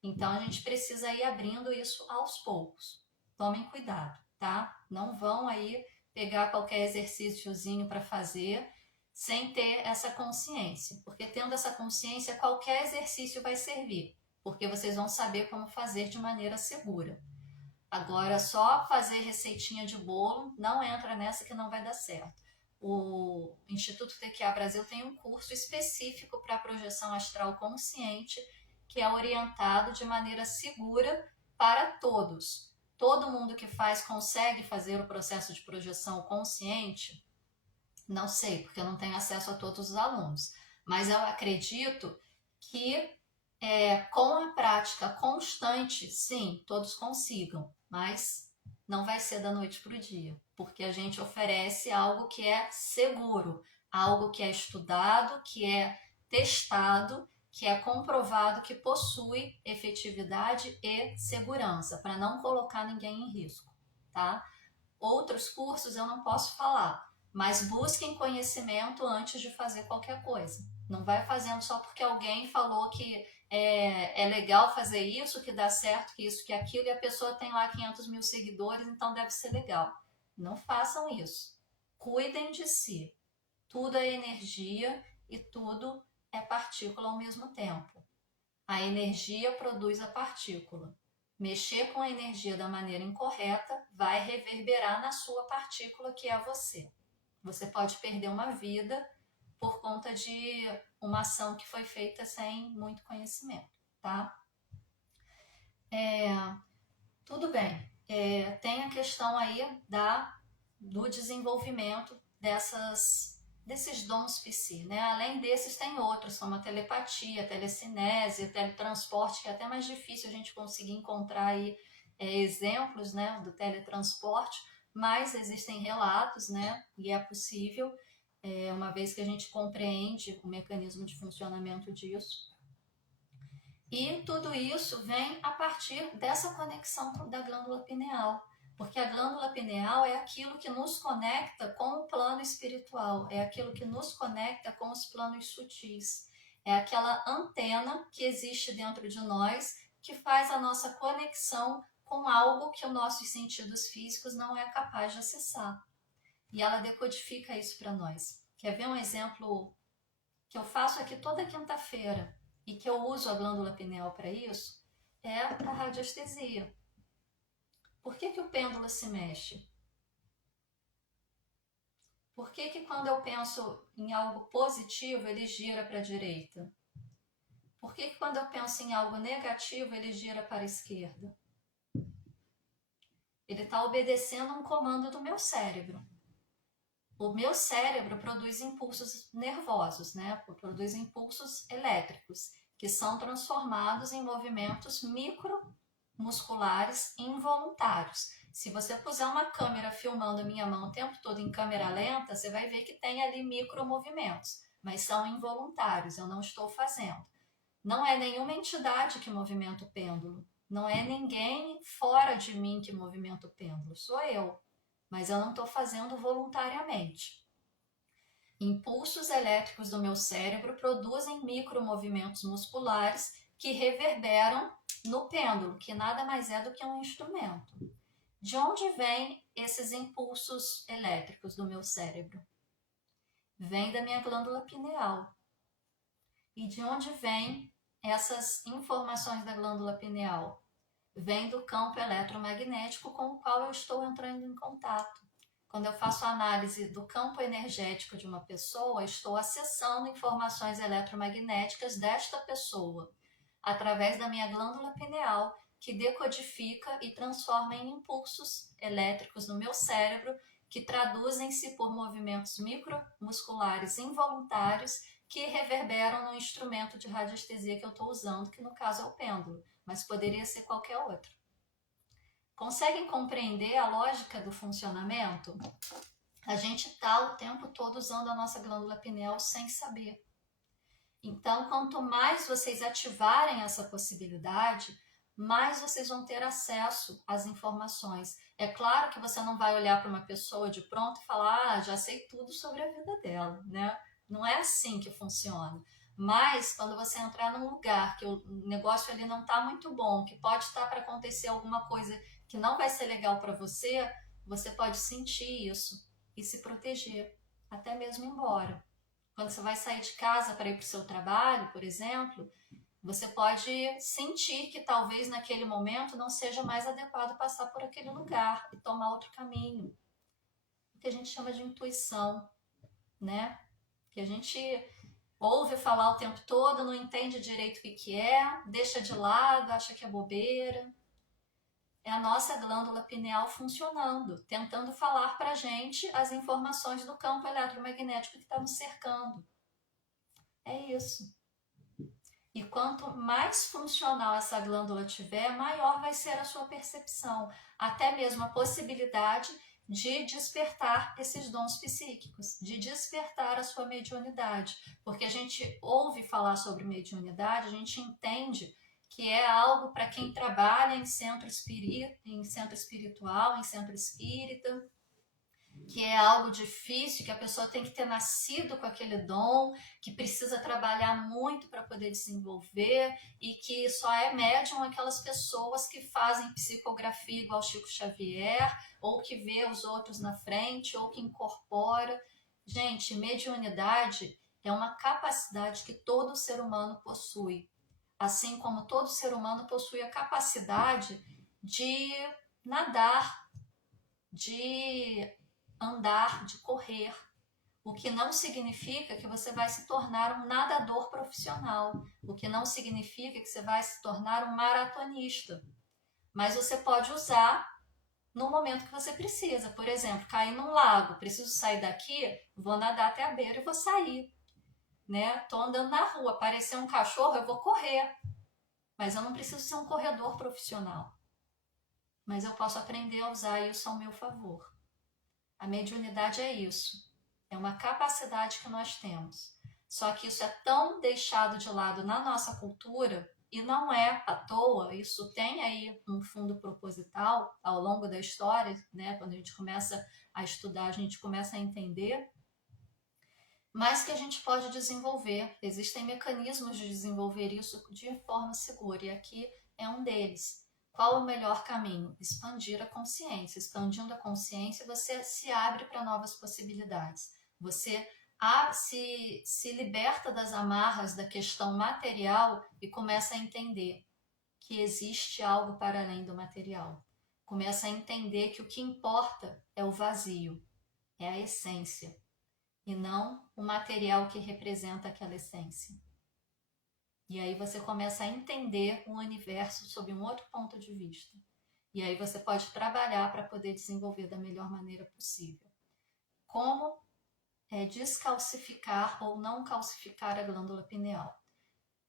Então, a gente precisa ir abrindo isso aos poucos. Tomem cuidado, tá? Não vão aí pegar qualquer exercíciozinho para fazer sem ter essa consciência, porque tendo essa consciência, qualquer exercício vai servir, porque vocês vão saber como fazer de maneira segura. Agora, só fazer receitinha de bolo, não entra nessa que não vai dar certo. O Instituto TQA Brasil tem um curso específico para projeção astral consciente, que é orientado de maneira segura para todos. Todo mundo que faz consegue fazer o processo de projeção consciente? Não sei, porque eu não tenho acesso a todos os alunos. Mas eu acredito que com a prática constante, sim, todos consigam, mas não vai ser da noite para o dia, porque a gente oferece algo que é seguro, algo que é estudado, que é testado, que é comprovado, que possui efetividade e segurança, para não colocar ninguém em risco, tá? Outros cursos eu não posso falar, mas busquem conhecimento antes de fazer qualquer coisa. Não vai fazendo só porque alguém falou que é legal fazer isso, que dá certo, que isso, que aquilo, e a pessoa tem lá 500 mil seguidores, então deve ser legal. Não façam isso. Cuidem de si. Tudo é energia e tudo é partícula ao mesmo tempo. A energia produz a partícula. Mexer com a energia da maneira incorreta vai reverberar na sua partícula, que é você. Você pode perder uma vida por conta de uma ação que foi feita sem muito conhecimento, tá? Tudo bem. Tem a questão aí do desenvolvimento desses dons psi, né? Além desses, tem outros, como a telepatia, a telecinese, o teletransporte, que é até mais difícil a gente conseguir encontrar aí exemplos, né, do teletransporte, mas existem relatos, né, e é possível, uma vez que a gente compreende o mecanismo de funcionamento disso. E tudo isso vem a partir dessa conexão da glândula pineal, porque a glândula pineal é aquilo que nos conecta com o plano espiritual, é aquilo que nos conecta com os planos sutis, é aquela antena que existe dentro de nós que faz a nossa conexão com algo que os nossos sentidos físicos não é capaz de acessar. E ela decodifica isso para nós. Quer ver um exemplo que eu faço aqui toda quinta-feira e que eu uso a glândula pineal para isso? É a radiestesia. Por que o pêndulo se mexe? Por que quando eu penso em algo positivo, ele gira para a direita? Por que quando eu penso em algo negativo, ele gira para a esquerda? Ele está obedecendo um comando do meu cérebro. O meu cérebro produz impulsos nervosos, né? Produz impulsos elétricos, que são transformados em movimentos micromusculares involuntários, Se você puser uma câmera filmando a minha mão o tempo todo em câmera lenta, você vai ver que tem ali micromovimentos, mas são involuntários, eu não estou fazendo. Não é nenhuma entidade que movimenta o pêndulo, não é ninguém fora de mim que movimenta o pêndulo, sou eu, mas eu não estou fazendo voluntariamente. Impulsos elétricos do meu cérebro produzem micromovimentos musculares que reverberam no pêndulo, que nada mais é do que um instrumento. De onde vêm esses impulsos elétricos do meu cérebro? Vem da minha glândula pineal. E de onde vêm essas informações da glândula pineal? Vem do campo eletromagnético com o qual eu estou entrando em contato. Quando eu faço análise do campo energético de uma pessoa, estou acessando informações eletromagnéticas desta pessoa, através da minha glândula pineal, que decodifica e transforma em impulsos elétricos no meu cérebro, que traduzem-se por movimentos micromusculares involuntários que reverberam no instrumento de radiestesia que eu estou usando, que no caso é o pêndulo, mas poderia ser qualquer outro. Conseguem compreender a lógica do funcionamento? A gente está o tempo todo usando a nossa glândula pineal sem saber. Então, quanto mais vocês ativarem essa possibilidade, mais vocês vão ter acesso às informações. É claro que você não vai olhar para uma pessoa de pronto e falar, já sei tudo sobre a vida dela, né? Não é assim que funciona. Mas quando você entrar num lugar que o negócio ali não está muito bom, que pode estar para acontecer alguma coisa que não vai ser legal para você, você pode sentir isso e se proteger, até mesmo ir embora. Quando você vai sair de casa para ir para o seu trabalho, por exemplo, você pode sentir que talvez naquele momento não seja mais adequado passar por aquele lugar e tomar outro caminho. O que a gente chama de intuição, né? Que a gente ouve falar o tempo todo, não entende direito o que é, deixa de lado, acha que é bobeira. É a nossa glândula pineal funcionando, tentando falar para a gente as informações do campo eletromagnético que está nos cercando. É isso. E quanto mais funcional essa glândula tiver, maior vai ser a sua percepção, até mesmo a possibilidade de despertar esses dons psíquicos, de despertar a sua mediunidade. Porque a gente ouve falar sobre mediunidade, a gente entende que é algo para quem trabalha em centro espiritual, em centro espírita, que é algo difícil, que a pessoa tem que ter nascido com aquele dom, que precisa trabalhar muito para poder desenvolver e que só é médium aquelas pessoas que fazem psicografia igual Chico Xavier, ou que vê os outros na frente, ou que incorpora. Gente, mediunidade é uma capacidade que todo ser humano possui, assim como todo ser humano possui a capacidade de nadar, de andar, de correr, o que não significa que você vai se tornar um nadador profissional, o que não significa que você vai se tornar um maratonista, mas você pode usar no momento que você precisa. Por exemplo, cair num lago, preciso sair daqui, vou nadar até a beira e vou sair, né? Tô andando na rua, aparecer um cachorro, eu vou correr, mas eu não preciso ser um corredor profissional, mas eu posso aprender a usar isso ao meu favor. A mediunidade é isso, é uma capacidade que nós temos. Só que isso é tão deixado de lado na nossa cultura, e não é à toa, isso tem aí um fundo proposital ao longo da história, né? Quando a gente começa a estudar, a gente começa a entender, mas que a gente pode desenvolver. Existem mecanismos de desenvolver isso de forma segura, e aqui é um deles. Qual o melhor caminho? Expandir a consciência. Expandindo a consciência, você se abre para novas possibilidades. Você se liberta das amarras da questão material e começa a entender que existe algo para além do material. Começa a entender que o que importa é o vazio, é a essência, e não o material que representa aquela essência. E aí você começa a entender o universo sob um outro ponto de vista. E aí você pode trabalhar para poder desenvolver da melhor maneira possível. Como descalcificar ou não calcificar a glândula pineal?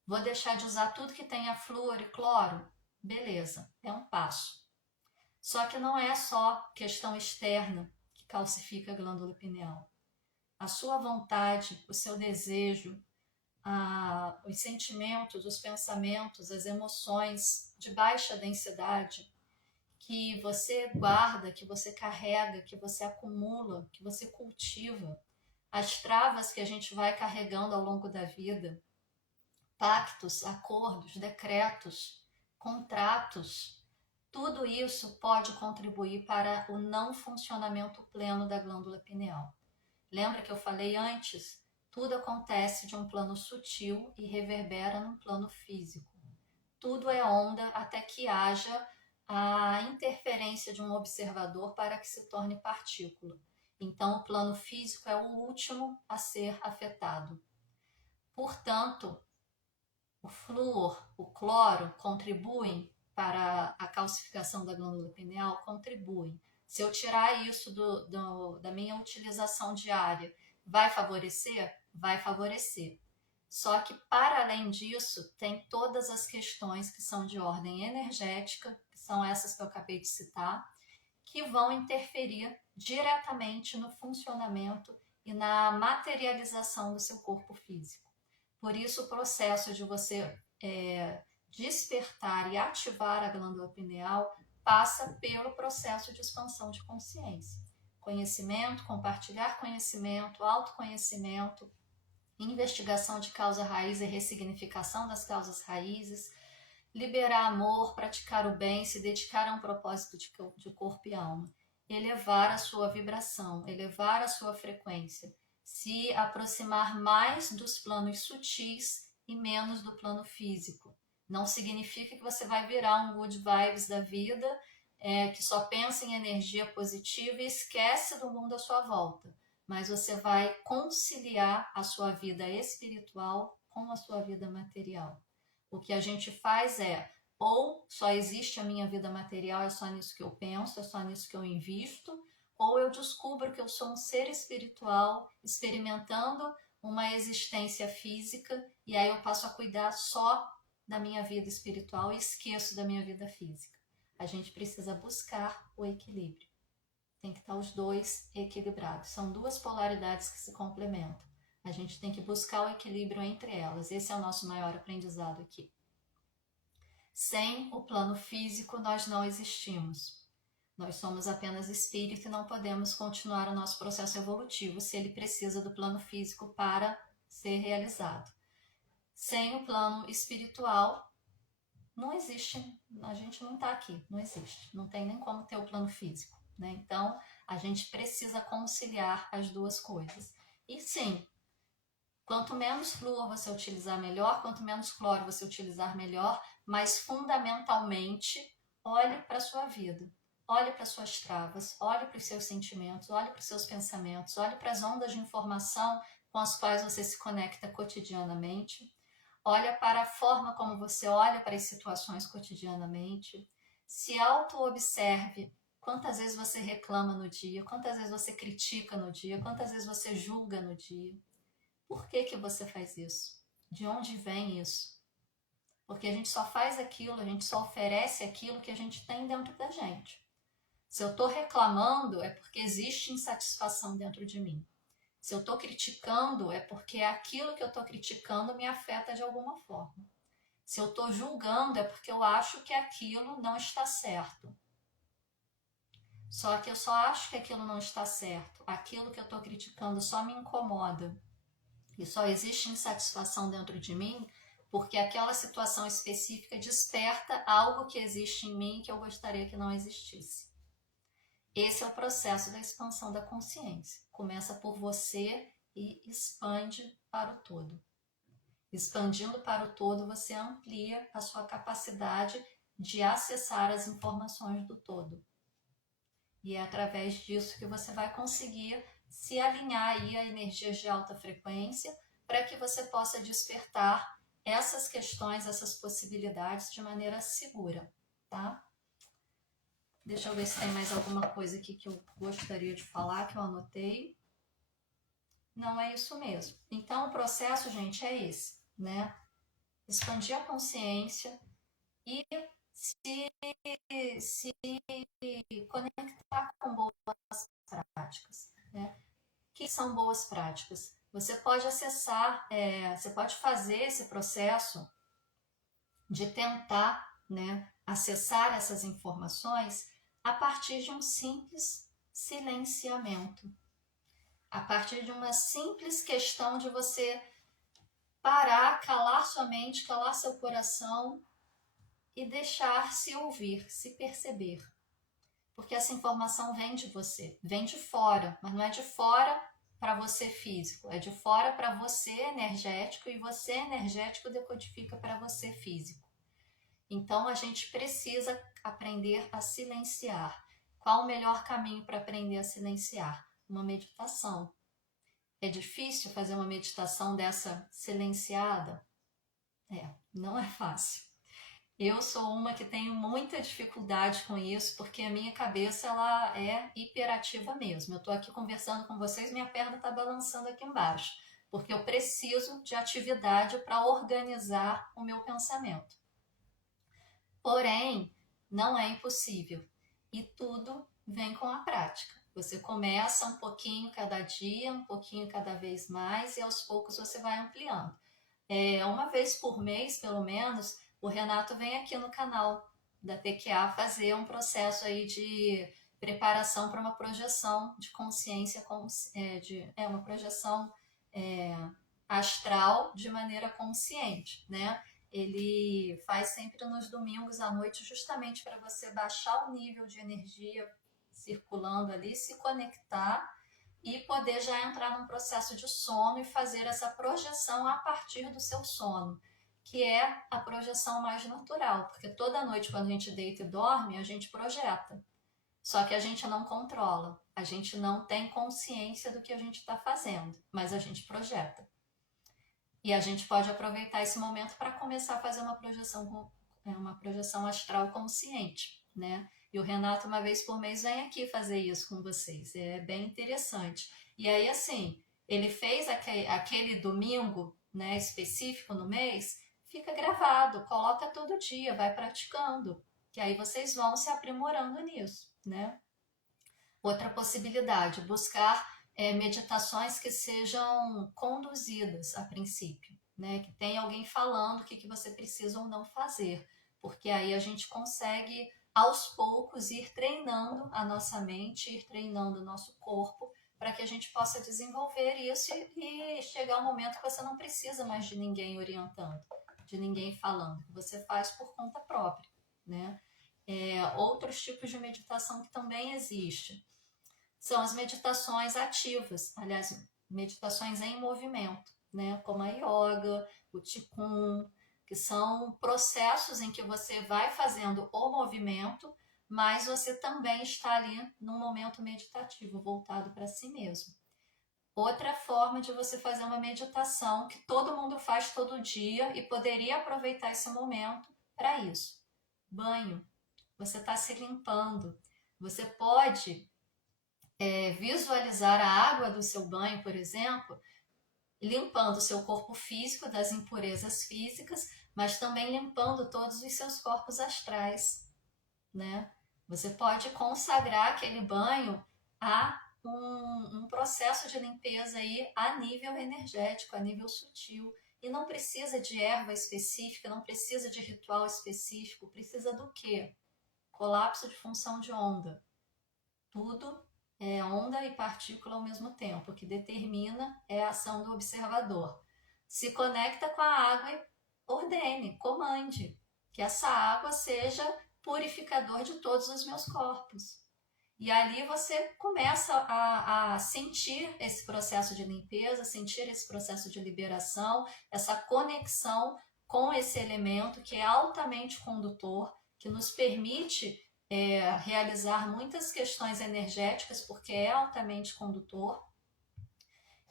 Vou deixar de usar tudo que tenha flúor e cloro? Beleza, é um passo. Só que não é só questão externa que calcifica a glândula pineal. A sua vontade, o seu desejo, os sentimentos, os pensamentos, as emoções de baixa densidade que você guarda, que você carrega, que você acumula, que você cultiva, as travas que a gente vai carregando ao longo da vida, pactos, acordos, decretos, contratos, tudo isso pode contribuir para o não funcionamento pleno da glândula pineal. Lembra que eu falei antes? Tudo acontece de um plano sutil e reverbera num plano físico. Tudo é onda até que haja a interferência de um observador para que se torne partícula. Então, o plano físico é o último a ser afetado. Portanto, o flúor, o cloro contribuem para a calcificação da glândula pineal? Contribuem. Se eu tirar isso da minha utilização diária, vai favorecer? Vai favorecer. Só que, para além disso, tem todas as questões que são de ordem energética, que são essas que eu acabei de citar, que vão interferir diretamente no funcionamento e na materialização do seu corpo físico. Por isso, o processo de você despertar e ativar a glândula pineal passa pelo processo de expansão de consciência. Conhecimento, compartilhar conhecimento, autoconhecimento, investigação de causa raiz e ressignificação das causas raízes, liberar amor, praticar o bem, se dedicar a um propósito de corpo e alma, elevar a sua vibração, elevar a sua frequência, se aproximar mais dos planos sutis e menos do plano físico. Não significa que você vai virar um good vibes da vida, que só pensa em energia positiva e esquece do mundo à sua volta. Mas você vai conciliar a sua vida espiritual com a sua vida material. O que a gente faz é, ou só existe a minha vida material, é só nisso que eu penso, é só nisso que eu invisto, ou eu descubro que eu sou um ser espiritual experimentando uma existência física e aí eu passo a cuidar só da minha vida espiritual e esqueço da minha vida física. A gente precisa buscar o equilíbrio. Tem que estar os dois equilibrados. São duas polaridades que se complementam. A gente tem que buscar o equilíbrio entre elas. Esse é o nosso maior aprendizado aqui. Sem o plano físico, nós não existimos. Nós somos apenas espírito e não podemos continuar o nosso processo evolutivo se ele precisa do plano físico para ser realizado. Sem o plano espiritual, não existe, a gente não está aqui, não existe. Não tem nem como ter o plano físico, né? Então, a gente precisa conciliar as duas coisas. E sim, quanto menos flúor você utilizar, melhor. Quanto menos cloro você utilizar, melhor. Mas, fundamentalmente, olhe para a sua vida. Olhe para as suas travas, olhe para os seus sentimentos, olhe para os seus pensamentos, olhe para as ondas de informação com as quais você se conecta cotidianamente. Olha para a forma como você olha para as situações cotidianamente. Se auto-observe. Quantas vezes você reclama no dia? Quantas vezes você critica no dia? Quantas vezes você julga no dia? Por que você faz isso? De onde vem isso? Porque a gente só faz aquilo, a gente só oferece aquilo que a gente tem dentro da gente. Se eu estou reclamando, é porque existe insatisfação dentro de mim. Se eu estou criticando, é porque aquilo que eu estou criticando me afeta de alguma forma. Se eu estou julgando, é porque eu acho que aquilo não está certo. Só que eu só acho que aquilo não está certo. Aquilo que eu estou criticando só me incomoda. E só existe insatisfação dentro de mim porque aquela situação específica desperta algo que existe em mim que eu gostaria que não existisse. Esse é o processo da expansão da consciência. Começa por você e expande para o todo. Expandindo para o todo, você amplia a sua capacidade de acessar as informações do todo. E é através disso que você vai conseguir se alinhar aí a energias de alta frequência para que você possa despertar essas questões, essas possibilidades de maneira segura, tá? Deixa eu ver se tem mais alguma coisa aqui que eu gostaria de falar, que eu anotei. Não, é isso mesmo. Então, o processo, gente, é esse, né? Expandir a consciência e se se conectar com boas práticas, né? O que são boas práticas? Você pode acessar, você pode fazer esse processo de tentar, né, acessar essas informações a partir de um simples silenciamento, a partir de uma simples questão de você parar, calar sua mente, calar seu coração e deixar se ouvir, se perceber. Porque essa informação vem de você, vem de fora, mas não é de fora para você físico, é de fora para você energético e você energético decodifica para você físico. Então a gente precisa aprender a silenciar. Qual o melhor caminho para aprender a silenciar? Uma meditação. É difícil fazer uma meditação dessa silenciada? Não é fácil. Eu sou uma que tenho muita dificuldade com isso, porque a minha cabeça ela é hiperativa mesmo. Eu estou aqui conversando com vocês, minha perna está balançando aqui embaixo, porque eu preciso de atividade para organizar o meu pensamento. Porém, não é impossível e tudo vem com a prática. Você começa um pouquinho cada dia, um pouquinho cada vez mais e aos poucos você vai ampliando. Uma vez por mês, pelo menos, o Renato vem aqui no canal da TQA fazer um processo aí de preparação para uma projeção de consciência, uma projeção astral de maneira consciente, né? Ele faz sempre nos domingos à noite, justamente para você baixar o nível de energia circulando ali, se conectar e poder já entrar num processo de sono e fazer essa projeção a partir do seu sono, que é a projeção mais natural, porque toda noite quando a gente deita e dorme, a gente projeta. Só que a gente não controla, a gente não tem consciência do que a gente está fazendo, mas a gente projeta. E a gente pode aproveitar esse momento para começar a fazer uma projeção astral consciente, né? E o Renato, uma vez por mês, vem aqui fazer isso com vocês. É bem interessante. E aí, assim, ele fez aquele domingo, né, específico no mês, fica gravado, coloca todo dia, vai praticando. Que aí vocês vão se aprimorando nisso, né? Outra possibilidade, buscar meditações que sejam conduzidas a princípio, né? Que tenha alguém falando o que você precisa ou não fazer, porque aí a gente consegue aos poucos ir treinando a nossa mente, ir treinando o nosso corpo para que a gente possa desenvolver isso e chegar ao momento que você não precisa mais de ninguém orientando, de ninguém falando, que você faz por conta própria, né? Outros tipos de meditação que também existem são as meditações ativas, aliás, meditações em movimento, né? Como a yoga, o qigong, que são processos em que você vai fazendo o movimento, mas você também está ali num momento meditativo, voltado para si mesmo. Outra forma de você fazer uma meditação que todo mundo faz todo dia e poderia aproveitar esse momento para isso. Banho. Você está se limpando. Você pode visualizar a água do seu banho, por exemplo, limpando o seu corpo físico das impurezas físicas, mas também limpando todos os seus corpos astrais, né? Você pode consagrar aquele banho a um processo de limpeza aí a nível energético, a nível sutil. E não precisa de erva específica, não precisa de ritual específico, precisa do quê? Colapso de função de onda. Tudo é onda e partícula ao mesmo tempo. O que determina é a ação do observador. Se conecta com a água e ordene, comande que essa água seja purificador de todos os meus corpos. E ali você começa a sentir esse processo de limpeza, sentir esse processo de liberação, essa conexão com esse elemento que é altamente condutor, que nos permite realizar muitas questões energéticas, porque é altamente condutor.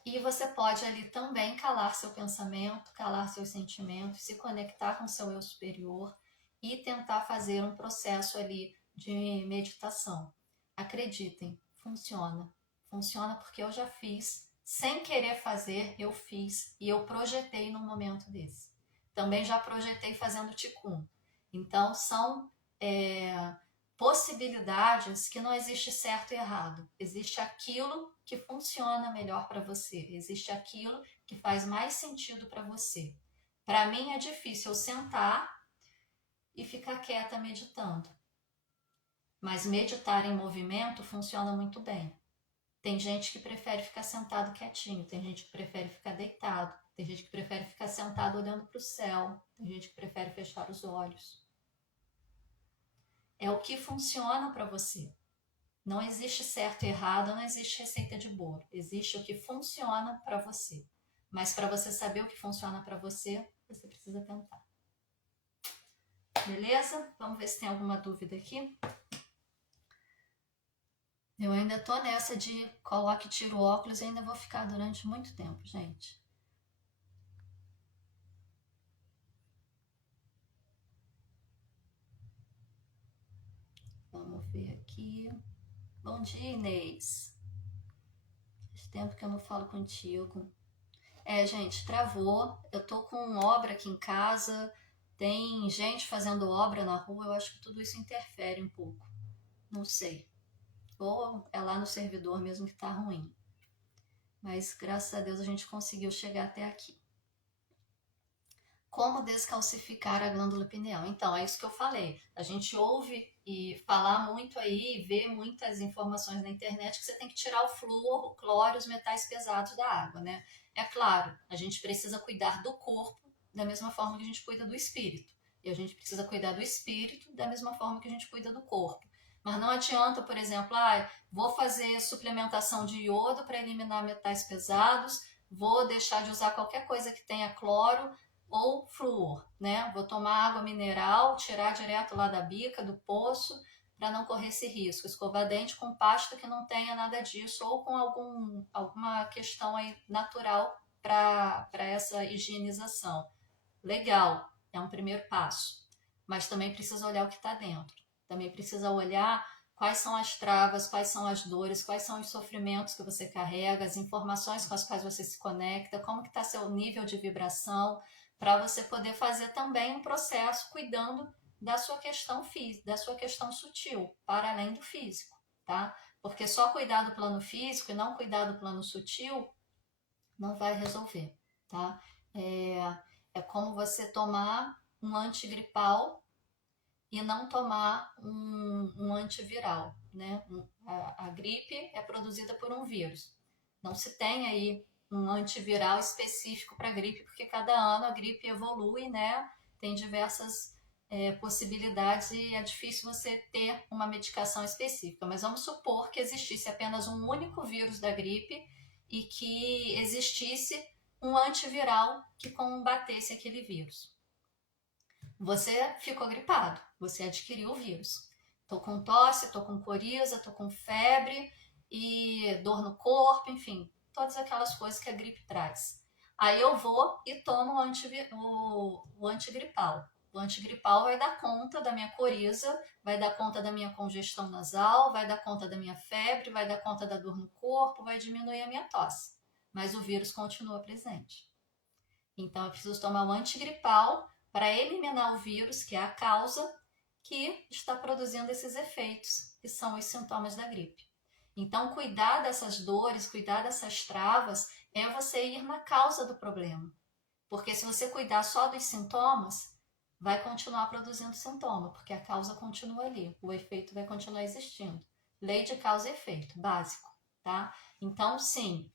E você pode ali também calar seu pensamento, calar seus sentimentos, se conectar com seu eu superior e tentar fazer um processo ali de meditação. Acreditem, funciona. Funciona porque eu já fiz, sem querer fazer, eu fiz e eu projetei num momento desse. Também já projetei fazendo Qigong. Então, são possibilidades que não existe certo e errado. Existe aquilo que funciona melhor para você. Existe aquilo que faz mais sentido para você. Para mim é difícil eu sentar e ficar quieta meditando. Mas meditar em movimento funciona muito bem. Tem gente que prefere ficar sentado quietinho, tem gente que prefere ficar deitado, tem gente que prefere ficar sentado olhando para o céu, tem gente que prefere fechar os olhos. É o que funciona para você. Não existe certo e errado, não existe receita de bolo. Existe o que funciona para você. Mas para você saber o que funciona para você, você precisa tentar. Beleza? Vamos ver se tem alguma dúvida aqui. Eu ainda tô nessa de coloque e tira o óculos e ainda vou ficar durante muito tempo, gente. Vamos ver aqui. Bom dia, Inês. Faz tempo que eu não falo contigo. Gente, travou. Eu tô com obra aqui em casa. Tem gente fazendo obra na rua. Eu acho que tudo isso interfere um pouco. Não sei. Ou é lá no servidor mesmo que tá ruim. Mas graças a Deus a gente conseguiu chegar até aqui. Como descalcificar a glândula pineal? Então, é isso que eu falei. A gente ouve e falar muito aí, vê muitas informações na internet que você tem que tirar o flúor, o cloro, os metais pesados da água, né? É claro, a gente precisa cuidar do corpo da mesma forma que a gente cuida do espírito. E a gente precisa cuidar do espírito da mesma forma que a gente cuida do corpo. Mas não adianta, por exemplo, vou fazer suplementação de iodo para eliminar metais pesados, vou deixar de usar qualquer coisa que tenha cloro, ou flúor, né? Vou tomar água mineral, tirar direto lá da bica, do poço, para não correr esse risco. Escovar dente com pasta que não tenha nada disso, ou com alguma questão aí natural para essa higienização. Legal, é um primeiro passo. Mas também precisa olhar o que está dentro. Também precisa olhar quais são as travas, quais são as dores, quais são os sofrimentos que você carrega, as informações com as quais você se conecta, como que está seu nível de vibração, para você poder fazer também um processo cuidando da sua questão física, da sua questão sutil, para além do físico, tá? Porque só cuidar do plano físico e não cuidar do plano sutil não vai resolver, tá? É como você tomar um antigripal e não tomar um antiviral, né? A gripe é produzida por um vírus. Não se tem aí um antiviral específico para a gripe, porque cada ano a gripe evolui, né? Tem diversas possibilidades e é difícil você ter uma medicação específica. Mas vamos supor que existisse apenas um único vírus da gripe e que existisse um antiviral que combatesse aquele vírus. Você ficou gripado, você adquiriu o vírus. Tô com tosse, tô com coriza, tô com febre e dor no corpo, enfim, todas aquelas coisas que a gripe traz. Aí eu vou e tomo o antigripal. O antigripal vai dar conta da minha coriza, vai dar conta da minha congestão nasal, vai dar conta da minha febre, vai dar conta da dor no corpo, vai diminuir a minha tosse. Mas o vírus continua presente. Então eu preciso tomar o antigripal para eliminar o vírus, que é a causa que está produzindo esses efeitos, que são os sintomas da gripe. Então, cuidar dessas dores, cuidar dessas travas, é você ir na causa do problema. Porque se você cuidar só dos sintomas, vai continuar produzindo sintoma, porque a causa continua ali, o efeito vai continuar existindo. Lei de causa e efeito, básico, tá? Então, sim,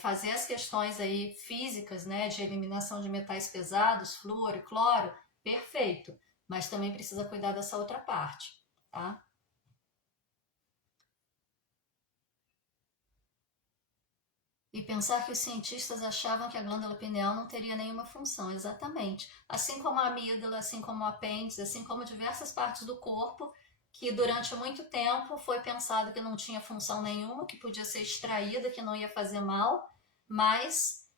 fazer as questões aí físicas, né, de eliminação de metais pesados, flúor e cloro, perfeito, mas também precisa cuidar dessa outra parte, tá? E pensar que os cientistas achavam que a glândula pineal não teria nenhuma função, exatamente. Assim como a amígdala, assim como o apêndice, assim como diversas partes do corpo, que durante muito tempo foi pensado que não tinha função nenhuma, que podia ser extraída, que não ia fazer mal, mas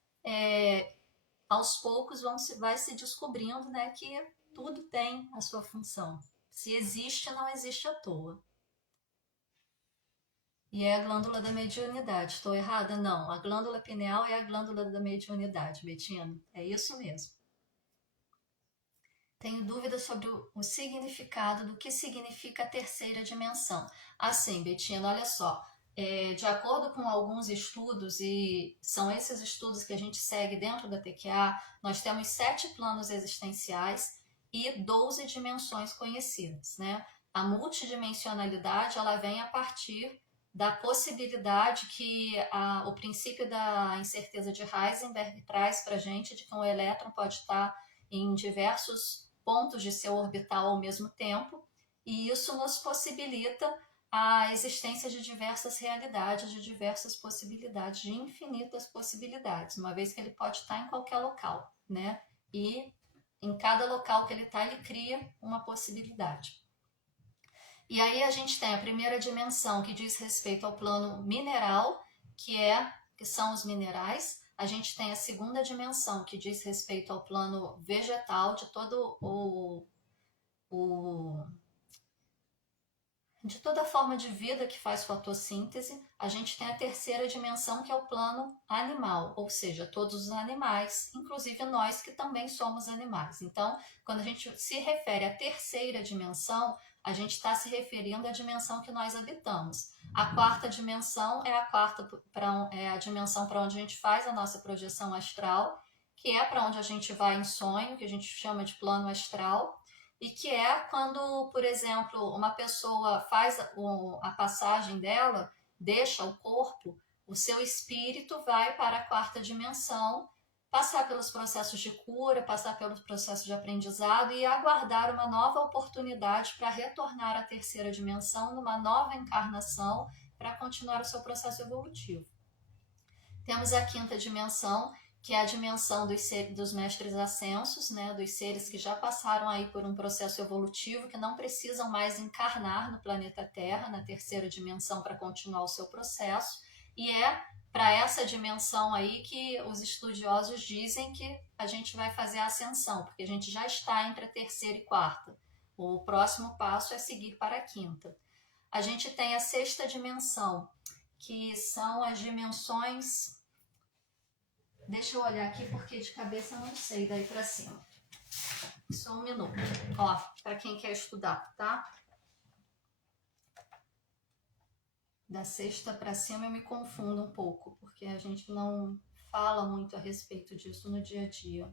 aos poucos vai se descobrindo, né, que tudo tem a sua função. Se existe, não existe à toa. E é a glândula da mediunidade. Estou errada? Não. A glândula pineal é a glândula da mediunidade, Betina. É isso mesmo. tenho dúvidas sobre o significado do que significa a terceira dimensão. Assim, Betina, olha só, de acordo com alguns estudos, e são esses estudos que a gente segue dentro da TQA, nós temos 7 planos existenciais e 12 dimensões conhecidas, né? A multidimensionalidade, ela vem a partir da possibilidade que o princípio da incerteza de Heisenberg traz para a gente, de que um elétron pode estar em diversos pontos de seu orbital ao mesmo tempo, e isso nos possibilita a existência de diversas realidades, de diversas possibilidades, de infinitas possibilidades, uma vez que ele pode estar em qualquer local, né? E em cada local que ele está, ele cria uma possibilidade. E aí a gente tem a primeira dimensão que diz respeito ao plano mineral, que são os minerais. A gente tem a segunda dimensão que diz respeito ao plano vegetal, de toda a forma de vida que faz fotossíntese. A gente tem a terceira dimensão, que é o plano animal, ou seja, todos os animais, inclusive nós que também somos animais. Então, quando a gente se refere à terceira dimensão, a gente está se referindo à dimensão que nós habitamos. A quarta dimensão é a dimensão para onde a gente faz a nossa projeção astral, que é para onde a gente vai em sonho, que a gente chama de plano astral, e que é quando, por exemplo, uma pessoa faz a passagem dela, deixa o corpo, o seu espírito vai para a quarta dimensão, passar pelos processos de cura, passar pelos processos de aprendizado e aguardar uma nova oportunidade para retornar à terceira dimensão, numa nova encarnação, para continuar o seu processo evolutivo. Temos a quinta dimensão, que é a dimensão dos mestres ascensos, né, dos seres que já passaram aí por um processo evolutivo, que não precisam mais encarnar no planeta Terra, na terceira dimensão, para continuar o seu processo, e é para essa dimensão aí que os estudiosos dizem que a gente vai fazer a ascensão, porque a gente já está entre a terceira e quarta. O próximo passo é seguir para a quinta. A gente tem a sexta dimensão, que são as dimensões... Deixa eu olhar aqui, porque de cabeça eu não sei daí para cima. Só um minuto. Ó, para quem quer estudar, tá? Da sexta para cima eu me confundo um pouco, porque a gente não fala muito a respeito disso no dia a dia.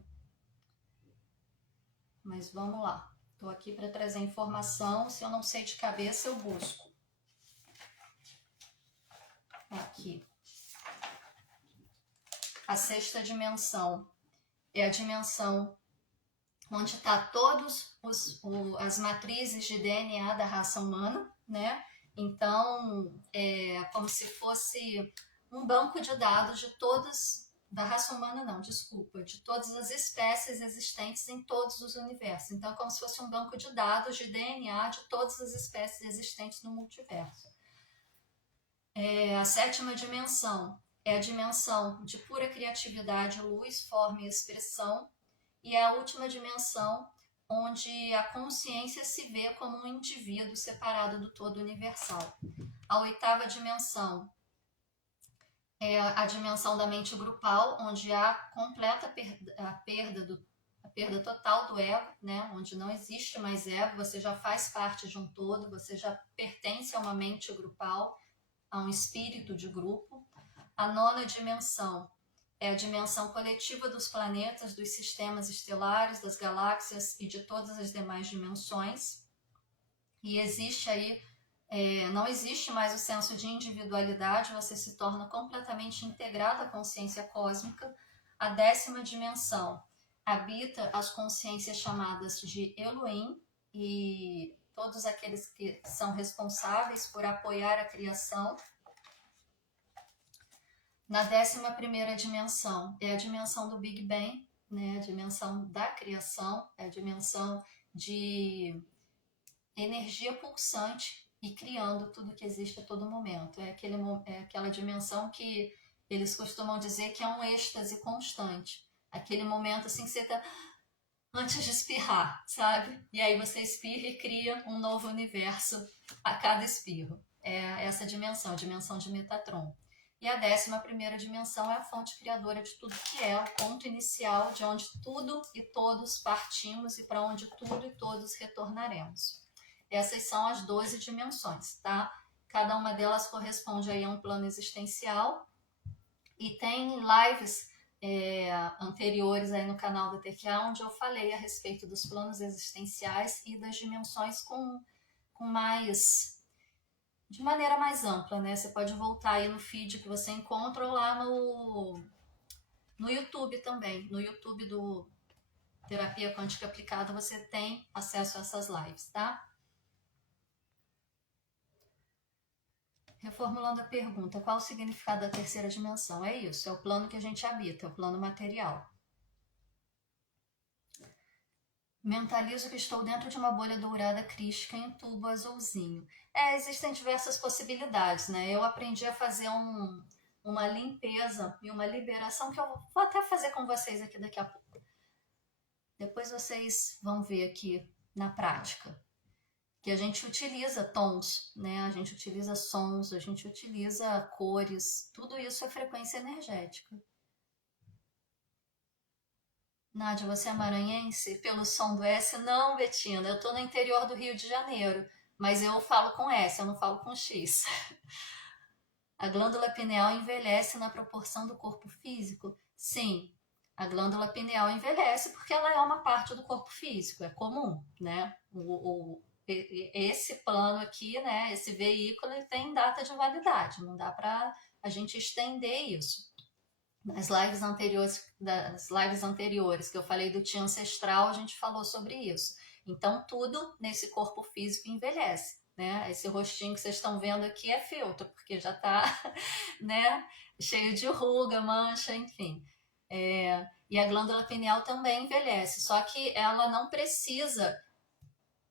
Mas vamos lá. Estou aqui para trazer informação. Se eu não sei de cabeça, eu busco. Aqui. A sexta dimensão é a dimensão onde está todas as matrizes de DNA da raça humana, né? Então, é como se fosse um banco de dados de todas, da raça humana não, desculpa, de todas as espécies existentes em todos os universos. Então, é como se fosse um banco de dados de DNA de todas as espécies existentes no multiverso. A sétima dimensão é a dimensão de pura criatividade, luz, forma e expressão, e é a última dimensão onde a consciência se vê como um indivíduo separado do todo universal. A oitava dimensão é a dimensão da mente grupal, onde há completa a perda total do ego, né? Onde não existe mais ego, você já faz parte de um todo, você já pertence a uma mente grupal, a um espírito de grupo. A nona dimensão é a dimensão coletiva dos planetas, dos sistemas estelares, das galáxias e de todas as demais dimensões. E existe aí, não existe mais o senso de individualidade, você se torna completamente integrado à consciência cósmica. A décima dimensão habita as consciências chamadas de Elohim e todos aqueles que são responsáveis por apoiar a criação. Na 11ª dimensão é a dimensão do Big Bang, né? A dimensão da criação, é a dimensão de energia pulsante e criando tudo que existe a todo momento. É aquela dimensão que eles costumam dizer que é um êxtase constante. Aquele momento assim que você está antes de espirrar, sabe? E aí você espirra e cria um novo universo a cada espirro. É essa dimensão, a dimensão de Metatron. E a 11ª dimensão é a fonte criadora de tudo que é, o ponto inicial de onde tudo e todos partimos e para onde tudo e todos retornaremos. Essas são as 12 dimensões, tá? Cada uma delas corresponde aí a um plano existencial e tem lives anteriores aí no canal da TQA, onde eu falei a respeito dos planos existenciais e das dimensões com mais, de maneira mais ampla, né? Você pode voltar aí no feed que você encontra ou lá no YouTube também. No YouTube do Terapia Quântica Aplicada você tem acesso a essas lives, tá? Reformulando a pergunta, qual o significado da 3ª dimensão? É isso, é o plano que a gente habita, é o plano material. Mentalizo que estou dentro de uma bolha dourada crística em um tubo azulzinho. Existem diversas possibilidades, né? Eu aprendi a fazer uma limpeza e uma liberação que eu vou até fazer com vocês aqui daqui a pouco. Depois vocês vão ver aqui na prática. Que a gente utiliza tons, né? A gente utiliza sons, a gente utiliza cores, tudo isso é frequência energética. Nádia, você é maranhense? Pelo som do S? Não, Betina, eu tô no interior do Rio de Janeiro, mas eu falo com S, eu não falo com X. A glândula pineal envelhece na proporção do corpo físico? Sim, a glândula pineal envelhece porque ela é uma parte do corpo físico, é comum, né? Esse plano aqui, né, esse veículo, ele tem data de validade, não dá para a gente estender isso. Nas lives anteriores que eu falei do Ti ancestral, a gente falou sobre isso. Então, tudo nesse corpo físico envelhece, né? Esse rostinho que vocês estão vendo aqui é filtro, porque já está, né, cheio de ruga, mancha, enfim. E a glândula pineal também envelhece, só que ela não precisa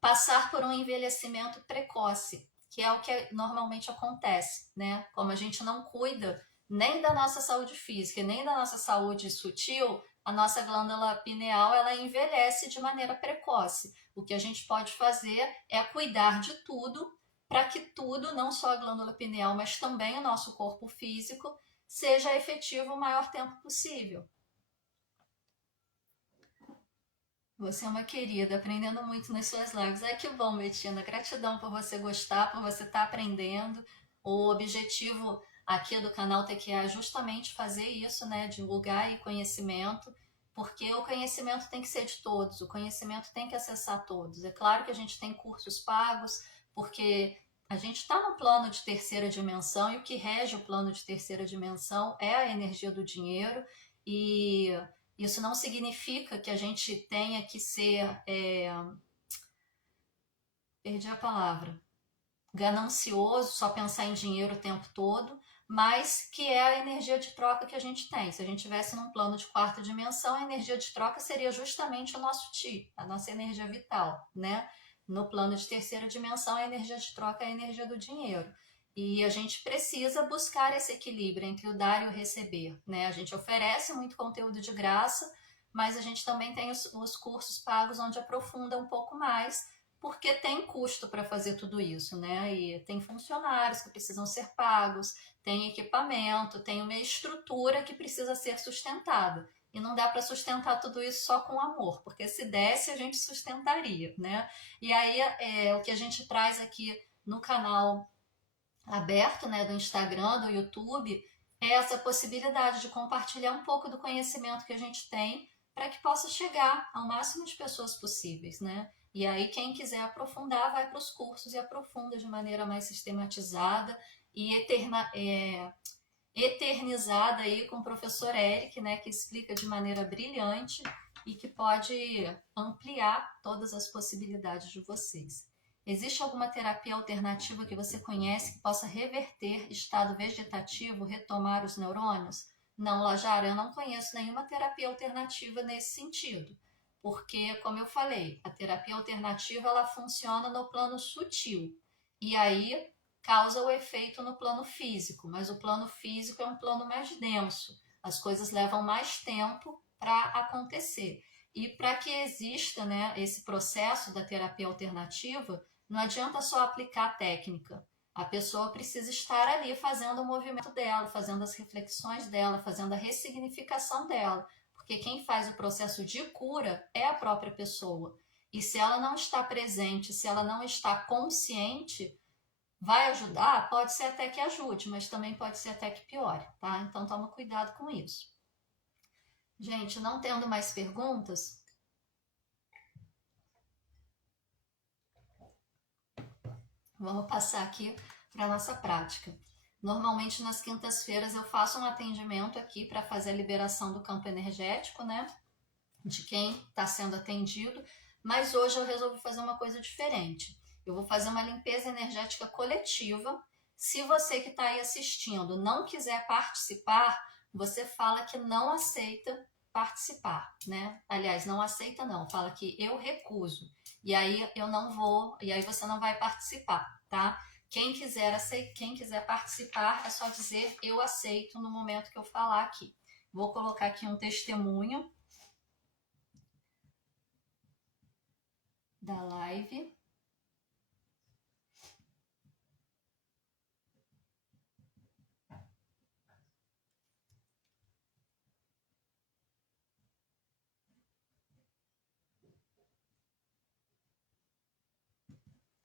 passar por um envelhecimento precoce, que é o que normalmente acontece, né? Como a gente não cuida nem da nossa saúde física, nem da nossa saúde sutil, a nossa glândula pineal ela envelhece de maneira precoce. O que a gente pode fazer é cuidar de tudo para que tudo, não só a glândula pineal, mas também o nosso corpo físico, seja efetivo o maior tempo possível. Você é uma querida, aprendendo muito nas suas lives. Ai, que bom, Betina. Gratidão por você gostar, por você estar aprendendo. O objetivo aqui do canal TQA é justamente fazer isso, né? Divulgar e conhecimento, porque o conhecimento tem que ser de todos, o conhecimento tem que acessar todos. É claro que a gente tem cursos pagos, porque a gente está no plano de 3ª dimensão e o que rege o plano de 3ª dimensão é a energia do dinheiro e isso não significa que a gente tenha que ser, perdi a palavra, ganancioso, só pensar em dinheiro o tempo todo, mas que é a energia de troca que a gente tem. Se a gente estivesse num plano de 4ª dimensão, a energia de troca seria justamente o nosso Ti, a nossa energia vital, né? No plano de 3ª dimensão, a energia de troca é a energia do dinheiro. E a gente precisa buscar esse equilíbrio entre o dar e o receber, né? A gente oferece muito conteúdo de graça, mas a gente também tem os cursos pagos onde aprofunda um pouco mais, porque tem custo para fazer tudo isso, né? E tem funcionários que precisam ser pagos, tem equipamento, tem uma estrutura que precisa ser sustentada. E não dá para sustentar tudo isso só com amor, porque se desse a gente sustentaria, né? E aí o que a gente traz aqui no canal aberto, né, do Instagram, do YouTube, é essa possibilidade de compartilhar um pouco do conhecimento que a gente tem para que possa chegar ao máximo de pessoas possíveis, né? E aí quem quiser aprofundar vai para os cursos e aprofunda de maneira mais sistematizada e eternizada aí com o professor Eric, né, que explica de maneira brilhante e que pode ampliar todas as possibilidades de vocês. Existe alguma terapia alternativa que você conhece que possa reverter estado vegetativo, retomar os neurônios? Não, Lajara, eu não conheço nenhuma terapia alternativa nesse sentido. Porque, como eu falei, a terapia alternativa ela funciona no plano sutil. E aí causa o efeito no plano físico, mas o plano físico é um plano mais denso. As coisas levam mais tempo para acontecer. E para que exista, né, esse processo da terapia alternativa, não adianta só aplicar a técnica. A pessoa precisa estar ali fazendo o movimento dela, fazendo as reflexões dela, fazendo a ressignificação dela. Porque quem faz o processo de cura é a própria pessoa. E se ela não está presente, se ela não está consciente, vai ajudar? Pode ser até que ajude, mas também pode ser até que piore, tá? Então toma cuidado com isso. Gente, não tendo mais perguntas, vamos passar aqui para a nossa prática. Normalmente nas quintas-feiras eu faço um atendimento aqui para fazer a liberação do campo energético, né? De quem está sendo atendido, mas hoje eu resolvi fazer uma coisa diferente. Eu vou fazer uma limpeza energética coletiva. Se você que está aí assistindo não quiser participar, você fala que não aceita participar, né? Aliás, não aceita não, fala que eu recuso. E aí eu não vou, e aí você não vai participar, tá? Quem quiser participar, é só dizer eu aceito no momento que eu falar aqui. Vou colocar aqui um testemunho da live.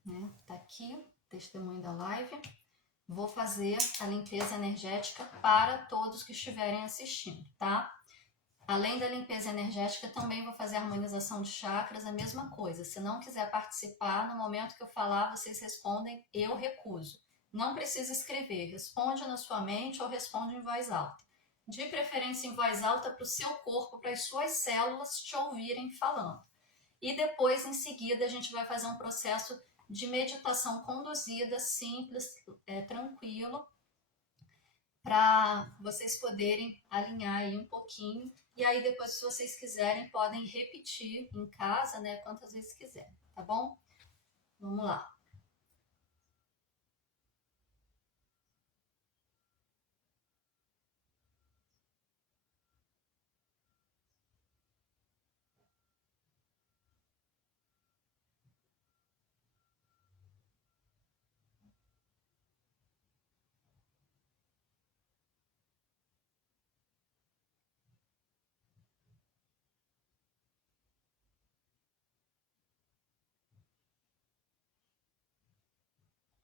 Né? Tá aqui, testemunho da live. Vou fazer a limpeza energética para todos que estiverem assistindo, tá? Além da limpeza energética, também vou fazer a harmonização de chakras, a mesma coisa. Se não quiser participar, no momento que eu falar, vocês respondem, eu recuso. Não precisa escrever, responde na sua mente ou responde em voz alta. De preferência em voz alta para o seu corpo, para as suas células te ouvirem falando. E depois, em seguida, a gente vai fazer um processo de meditação conduzida, simples, tranquilo, para vocês poderem alinhar aí um pouquinho. E aí depois, se vocês quiserem, podem repetir em casa, né, quantas vezes quiserem, tá bom? Vamos lá.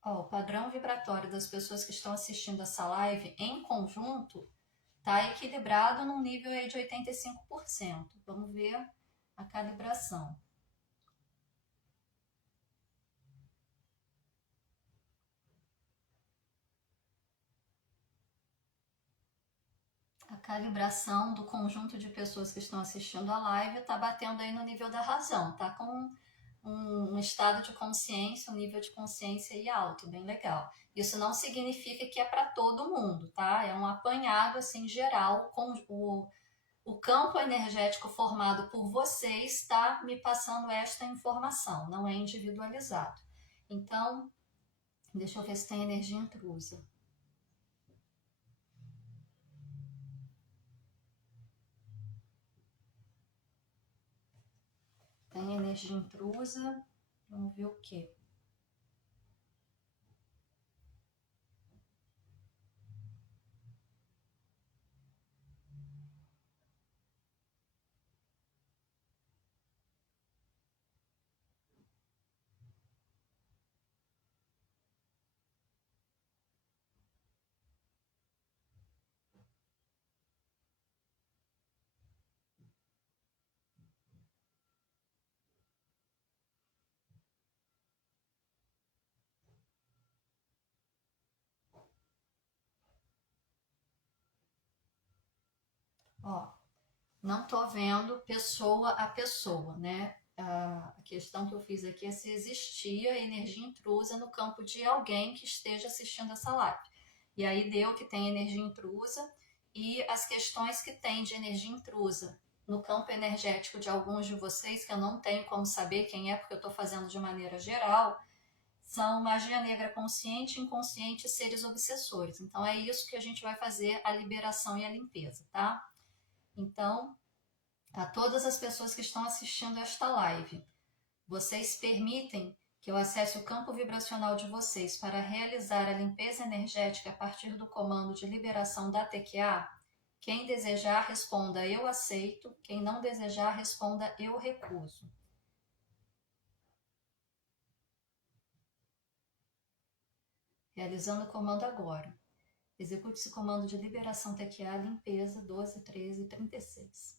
Ó, o padrão vibratório das pessoas que estão assistindo essa live em conjunto tá equilibrado num nível aí de 85%. Vamos ver a calibração. A calibração do conjunto de pessoas que estão assistindo a live está batendo aí no nível da razão, tá com um estado de consciência, um nível de consciência aí alto, bem legal. Isso não significa que é para todo mundo, tá? É um apanhado assim geral, com o campo energético formado por vocês está me passando esta informação, não é individualizado. Então, deixa eu ver se tem energia intrusa. Tem energia intrusa, vamos ver o que. Ó, não tô vendo pessoa a pessoa, né? A questão que eu fiz aqui é se existia energia intrusa no campo de alguém que esteja assistindo essa live. E aí deu que tem energia intrusa e as questões que tem de energia intrusa no campo energético de alguns de vocês, que eu não tenho como saber quem é, porque eu estou fazendo de maneira geral, são magia negra consciente, inconsciente e seres obsessores. Então é isso que a gente vai fazer a liberação e a limpeza, tá? Então, a todas as pessoas que estão assistindo esta live, vocês permitem que eu acesse o campo vibracional de vocês para realizar a limpeza energética a partir do comando de liberação da TQA? Quem desejar, responda eu aceito. Quem não desejar, responda eu recuso. Realizando o comando agora. Execute esse comando de liberação TQA, limpeza 12, 13 e 36.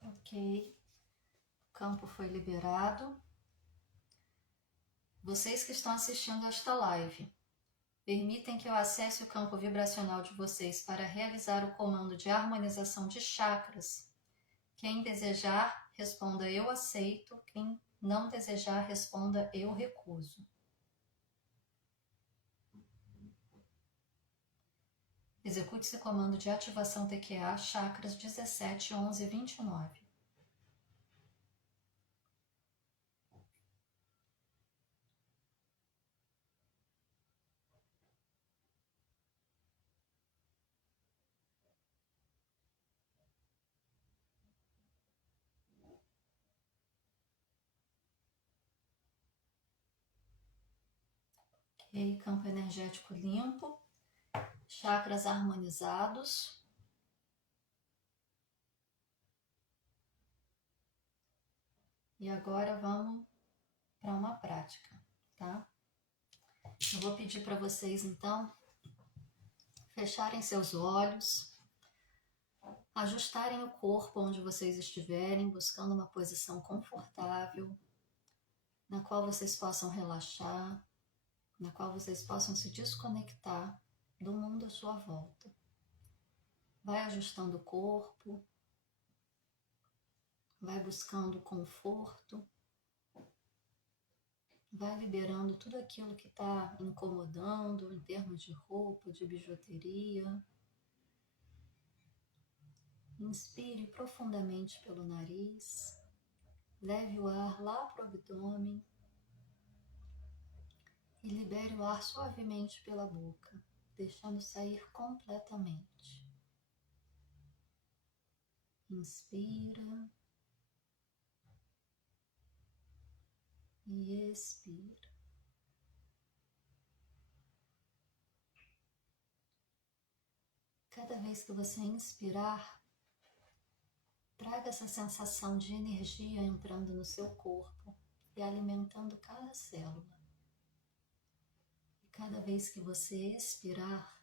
Ok. O campo foi liberado. Vocês que estão assistindo esta live, permitem que eu acesse o campo vibracional de vocês para realizar o comando de harmonização de chakras. Quem desejar, responda eu aceito. Quem não desejar, responda eu recuso. Execute esse comando de ativação TQA, chakras 17, 11 e 29. Ok, campo energético limpo, chakras harmonizados. E agora vamos para uma prática, tá? Eu vou pedir para vocês, então, fecharem seus olhos, ajustarem o corpo onde vocês estiverem, buscando uma posição confortável, na qual vocês possam relaxar, na qual vocês possam se desconectar do mundo à sua volta. Vai ajustando o corpo, vai buscando conforto, vai liberando tudo aquilo que está incomodando em termos de roupa, de bijuteria. Inspire profundamente pelo nariz, leve o ar lá para o abdômen e libere o ar suavemente pela boca, deixando sair completamente. Inspira e expira. Cada vez que você inspirar, traga essa sensação de energia entrando no seu corpo e alimentando cada célula. E cada vez que você expirar,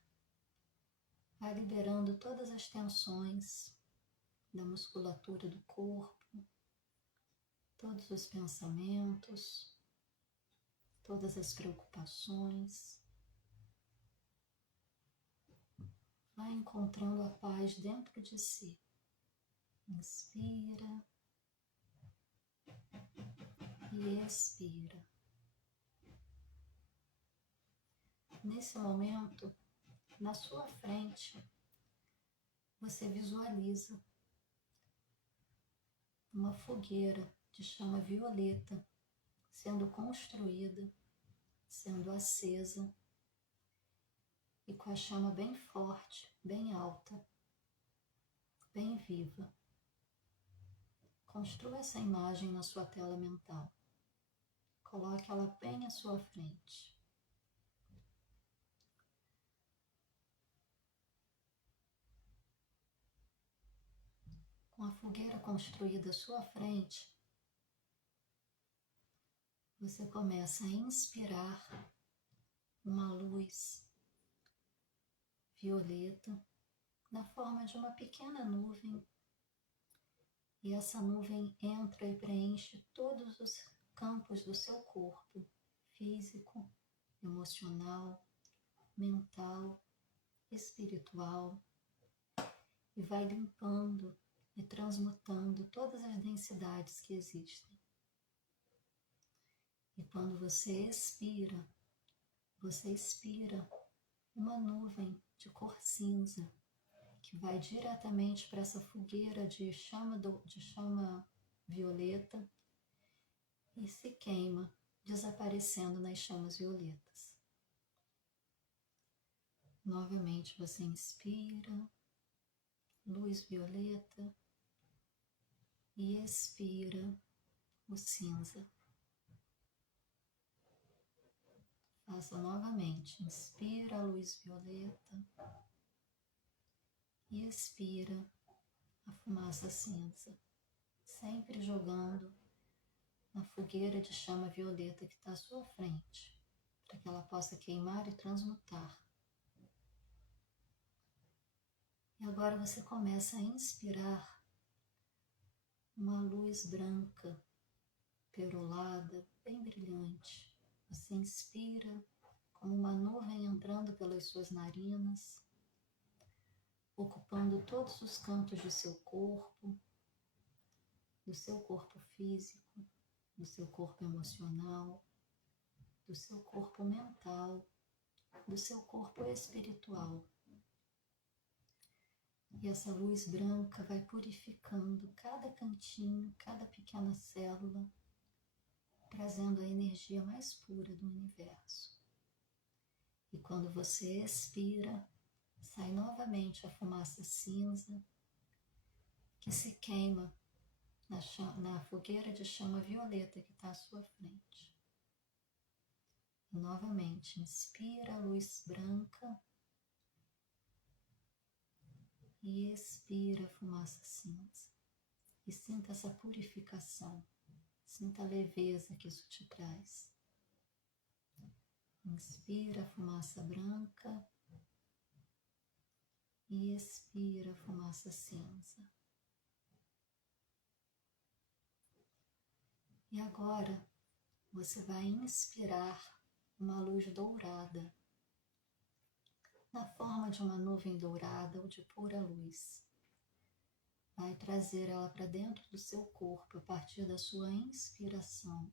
vai liberando todas as tensões da musculatura do corpo, todos os pensamentos, todas as preocupações. Vai encontrando a paz dentro de si. Inspira e expira. Nesse momento, na sua frente, você visualiza uma fogueira de chama violeta sendo construída, sendo acesa e com a chama bem forte, bem alta, bem viva. Construa essa imagem na sua tela mental. Coloque ela bem à sua frente. Com a fogueira construída à sua frente, você começa a inspirar uma luz violeta na forma de uma pequena nuvem, e essa nuvem entra e preenche todos os campos do seu corpo, físico, emocional, mental, espiritual, e vai limpando e transmutando todas as densidades que existem. E quando você expira uma nuvem de cor cinza que vai diretamente para essa fogueira de chama violeta e se queima, desaparecendo nas chamas violetas. Novamente você inspira luz violeta e expira o cinza. Faça novamente, inspira a luz violeta e expira a fumaça cinza, sempre jogando na fogueira de chama violeta que está à sua frente, para que ela possa queimar e transmutar. E agora você começa a inspirar uma luz branca, perolada, bem brilhante. Você inspira como uma nuvem entrando pelas suas narinas, ocupando todos os cantos do seu corpo físico, do seu corpo emocional, do seu corpo mental, do seu corpo espiritual. E essa luz branca vai purificando cada cantinho, cada pequena célula, trazendo a energia mais pura do universo. E quando você expira, sai novamente a fumaça cinza que se queima na fogueira de chama violeta que está à sua frente. E novamente, inspira a luz branca e expira a fumaça cinza. E sinta essa purificação, sinta a leveza que isso te traz. Inspira a fumaça branca e expira a fumaça cinza. E agora você vai inspirar uma luz dourada, na forma de uma nuvem dourada ou de pura luz. Vai trazer ela para dentro do seu corpo a partir da sua inspiração,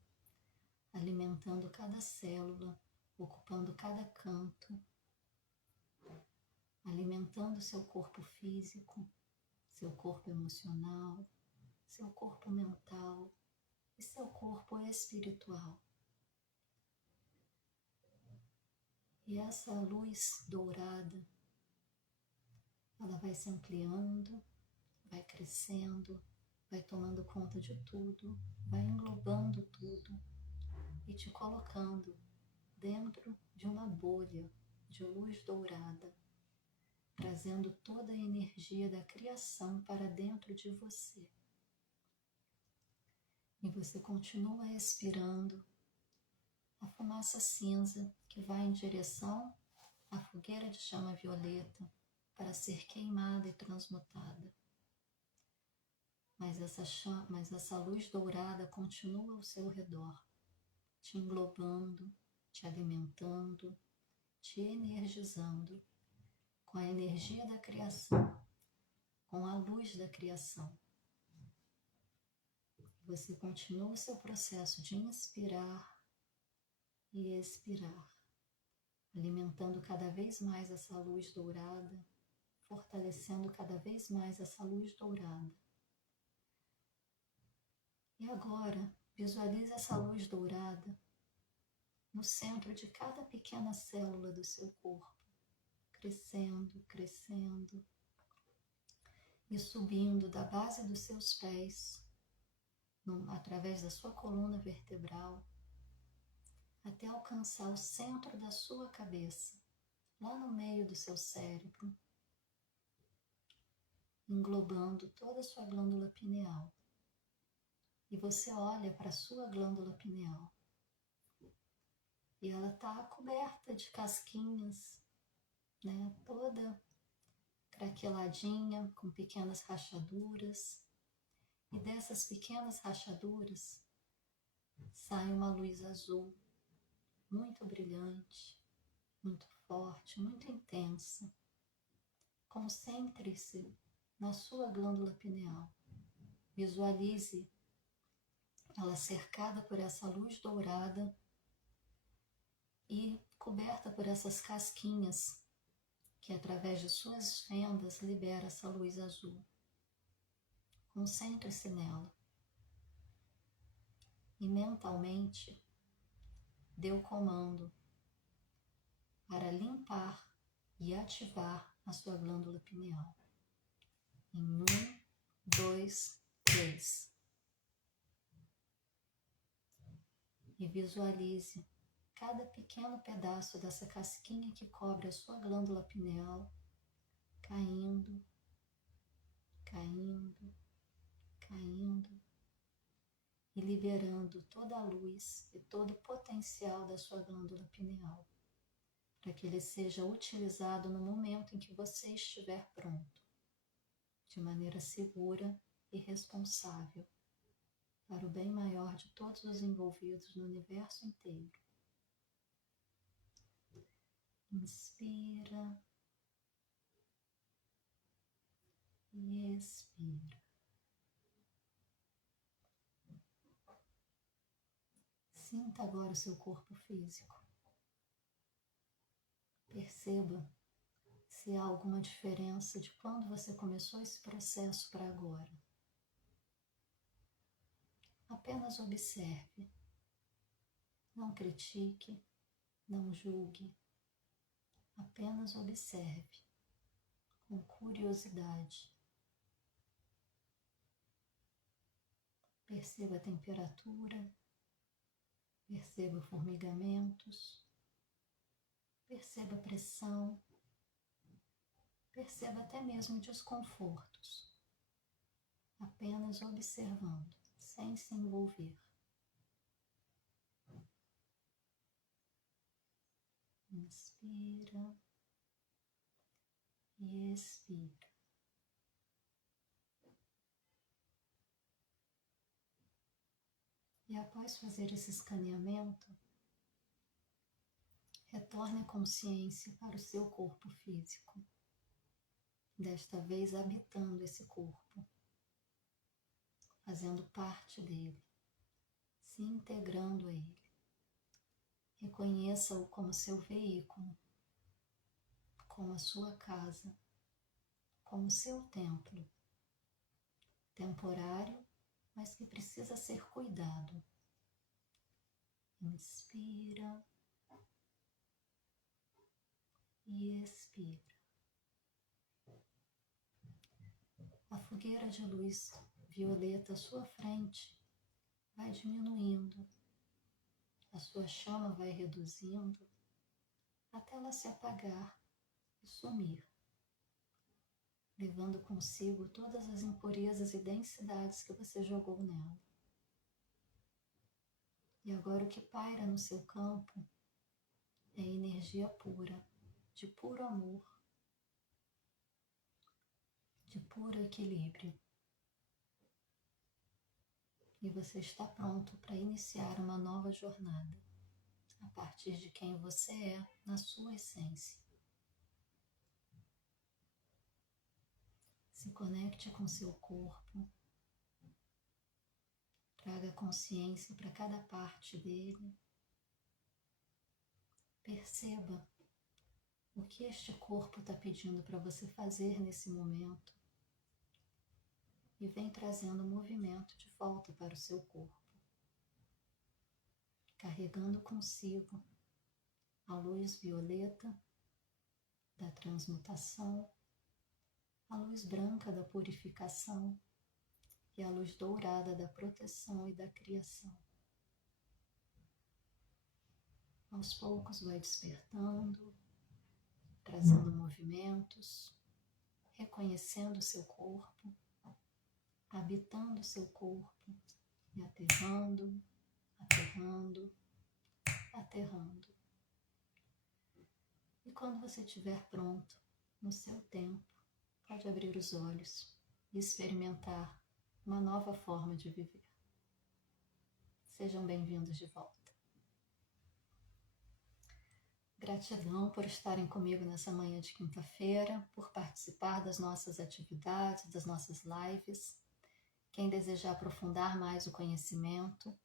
alimentando cada célula, ocupando cada canto, alimentando seu corpo físico, seu corpo emocional, seu corpo mental e seu corpo espiritual. E essa luz dourada, ela vai se ampliando, vai crescendo, vai tomando conta de tudo, vai englobando tudo e te colocando dentro de uma bolha de luz dourada, trazendo toda a energia da criação para dentro de você. E você continua expirando a fumaça cinza que vai em direção à fogueira de chama violeta para ser queimada e transmutada. Mas essa luz dourada continua ao seu redor, te englobando, te alimentando, te energizando com a energia da criação, com a luz da criação. Você continua o seu processo de inspirar e expirar, alimentando cada vez mais essa luz dourada, fortalecendo cada vez mais essa luz dourada. E agora, visualize essa luz dourada no centro de cada pequena célula do seu corpo, crescendo, crescendo e subindo da base dos seus pés, através da sua coluna vertebral, até alcançar o centro da sua cabeça, lá no meio do seu cérebro, englobando toda a sua glândula pineal. E você olha para a sua glândula pineal e ela está coberta de casquinhas, né? Toda craqueladinha, com pequenas rachaduras. E dessas pequenas rachaduras sai uma luz azul, muito brilhante, muito forte, muito intensa. Concentre-se na sua glândula pineal. Visualize ela cercada por essa luz dourada e coberta por essas casquinhas que através de suas fendas libera essa luz azul. Concentre-se nela e mentalmente dê o comando para limpar e ativar a sua glândula pineal. Em 1, 2, 3. E visualize cada pequeno pedaço dessa casquinha que cobre a sua glândula pineal caindo, caindo, caindo e liberando toda a luz e todo o potencial da sua glândula pineal, para que ele seja utilizado no momento em que você estiver pronto, de maneira segura e responsável, para o bem maior de todos os envolvidos no universo inteiro. Inspira e expira. Sinta agora o seu corpo físico. Perceba se há alguma diferença de quando você começou esse processo para agora. Apenas observe. Não critique, não julgue. Apenas observe, com curiosidade. Perceba a temperatura, perceba formigamentos, perceba a pressão, perceba até mesmo desconfortos. Apenas observando, sem se envolver. Inspira e expira. E após fazer esse escaneamento, retorne a consciência para o seu corpo físico, desta vez habitando esse corpo, fazendo parte dele, se integrando a ele. Reconheça-o como seu veículo, como a sua casa, como seu templo, temporário, mas que precisa ser cuidado. Inspira e expira. A fogueira de luz violeta à sua frente vai diminuindo, a sua chama vai reduzindo até ela se apagar e sumir, levando consigo todas as impurezas e densidades que você jogou nela. E agora o que paira no seu campo é energia pura, de puro amor, de puro equilíbrio. E você está pronto para iniciar uma nova jornada, a partir de quem você é na sua essência. Se conecte com seu corpo, traga consciência para cada parte dele. Perceba o que este corpo está pedindo para você fazer nesse momento e vem trazendo o movimento de volta para o seu corpo, carregando consigo a luz violeta da transmutação, a luz branca da purificação e a luz dourada da proteção e da criação. Aos poucos vai despertando, trazendo movimentos, reconhecendo o seu corpo, habitando o seu corpo e aterrando, aterrando, aterrando. E quando você estiver pronto, no seu tempo, pode abrir os olhos e experimentar uma nova forma de viver. Sejam bem-vindos de volta. Gratidão por estarem comigo nessa manhã de quinta-feira, por participar das nossas atividades, das nossas lives. Quem desejar aprofundar mais o conhecimento,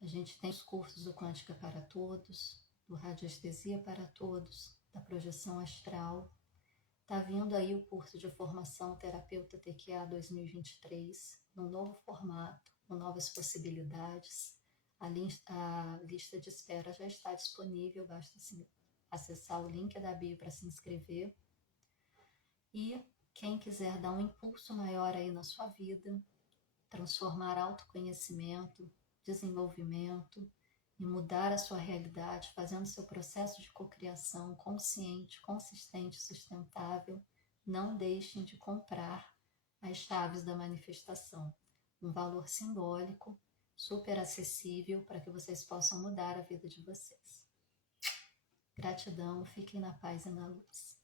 a gente tem os cursos do Quântica para Todos, do Radiestesia para Todos, da Projeção Astral. Tá vindo aí o curso de formação Terapeuta TQA 2023, num novo formato, com novas possibilidades. A lista de espera já está disponível, basta acessar o link da bio para se inscrever. E quem quiser dar um impulso maior aí na sua vida, transformar autoconhecimento, desenvolvimento e mudar a sua realidade, fazendo seu processo de cocriação consciente, consistente, sustentável, não deixem de comprar as chaves da manifestação. Um valor simbólico, super acessível, para que vocês possam mudar a vida de vocês. Gratidão, fiquem na paz e na luz.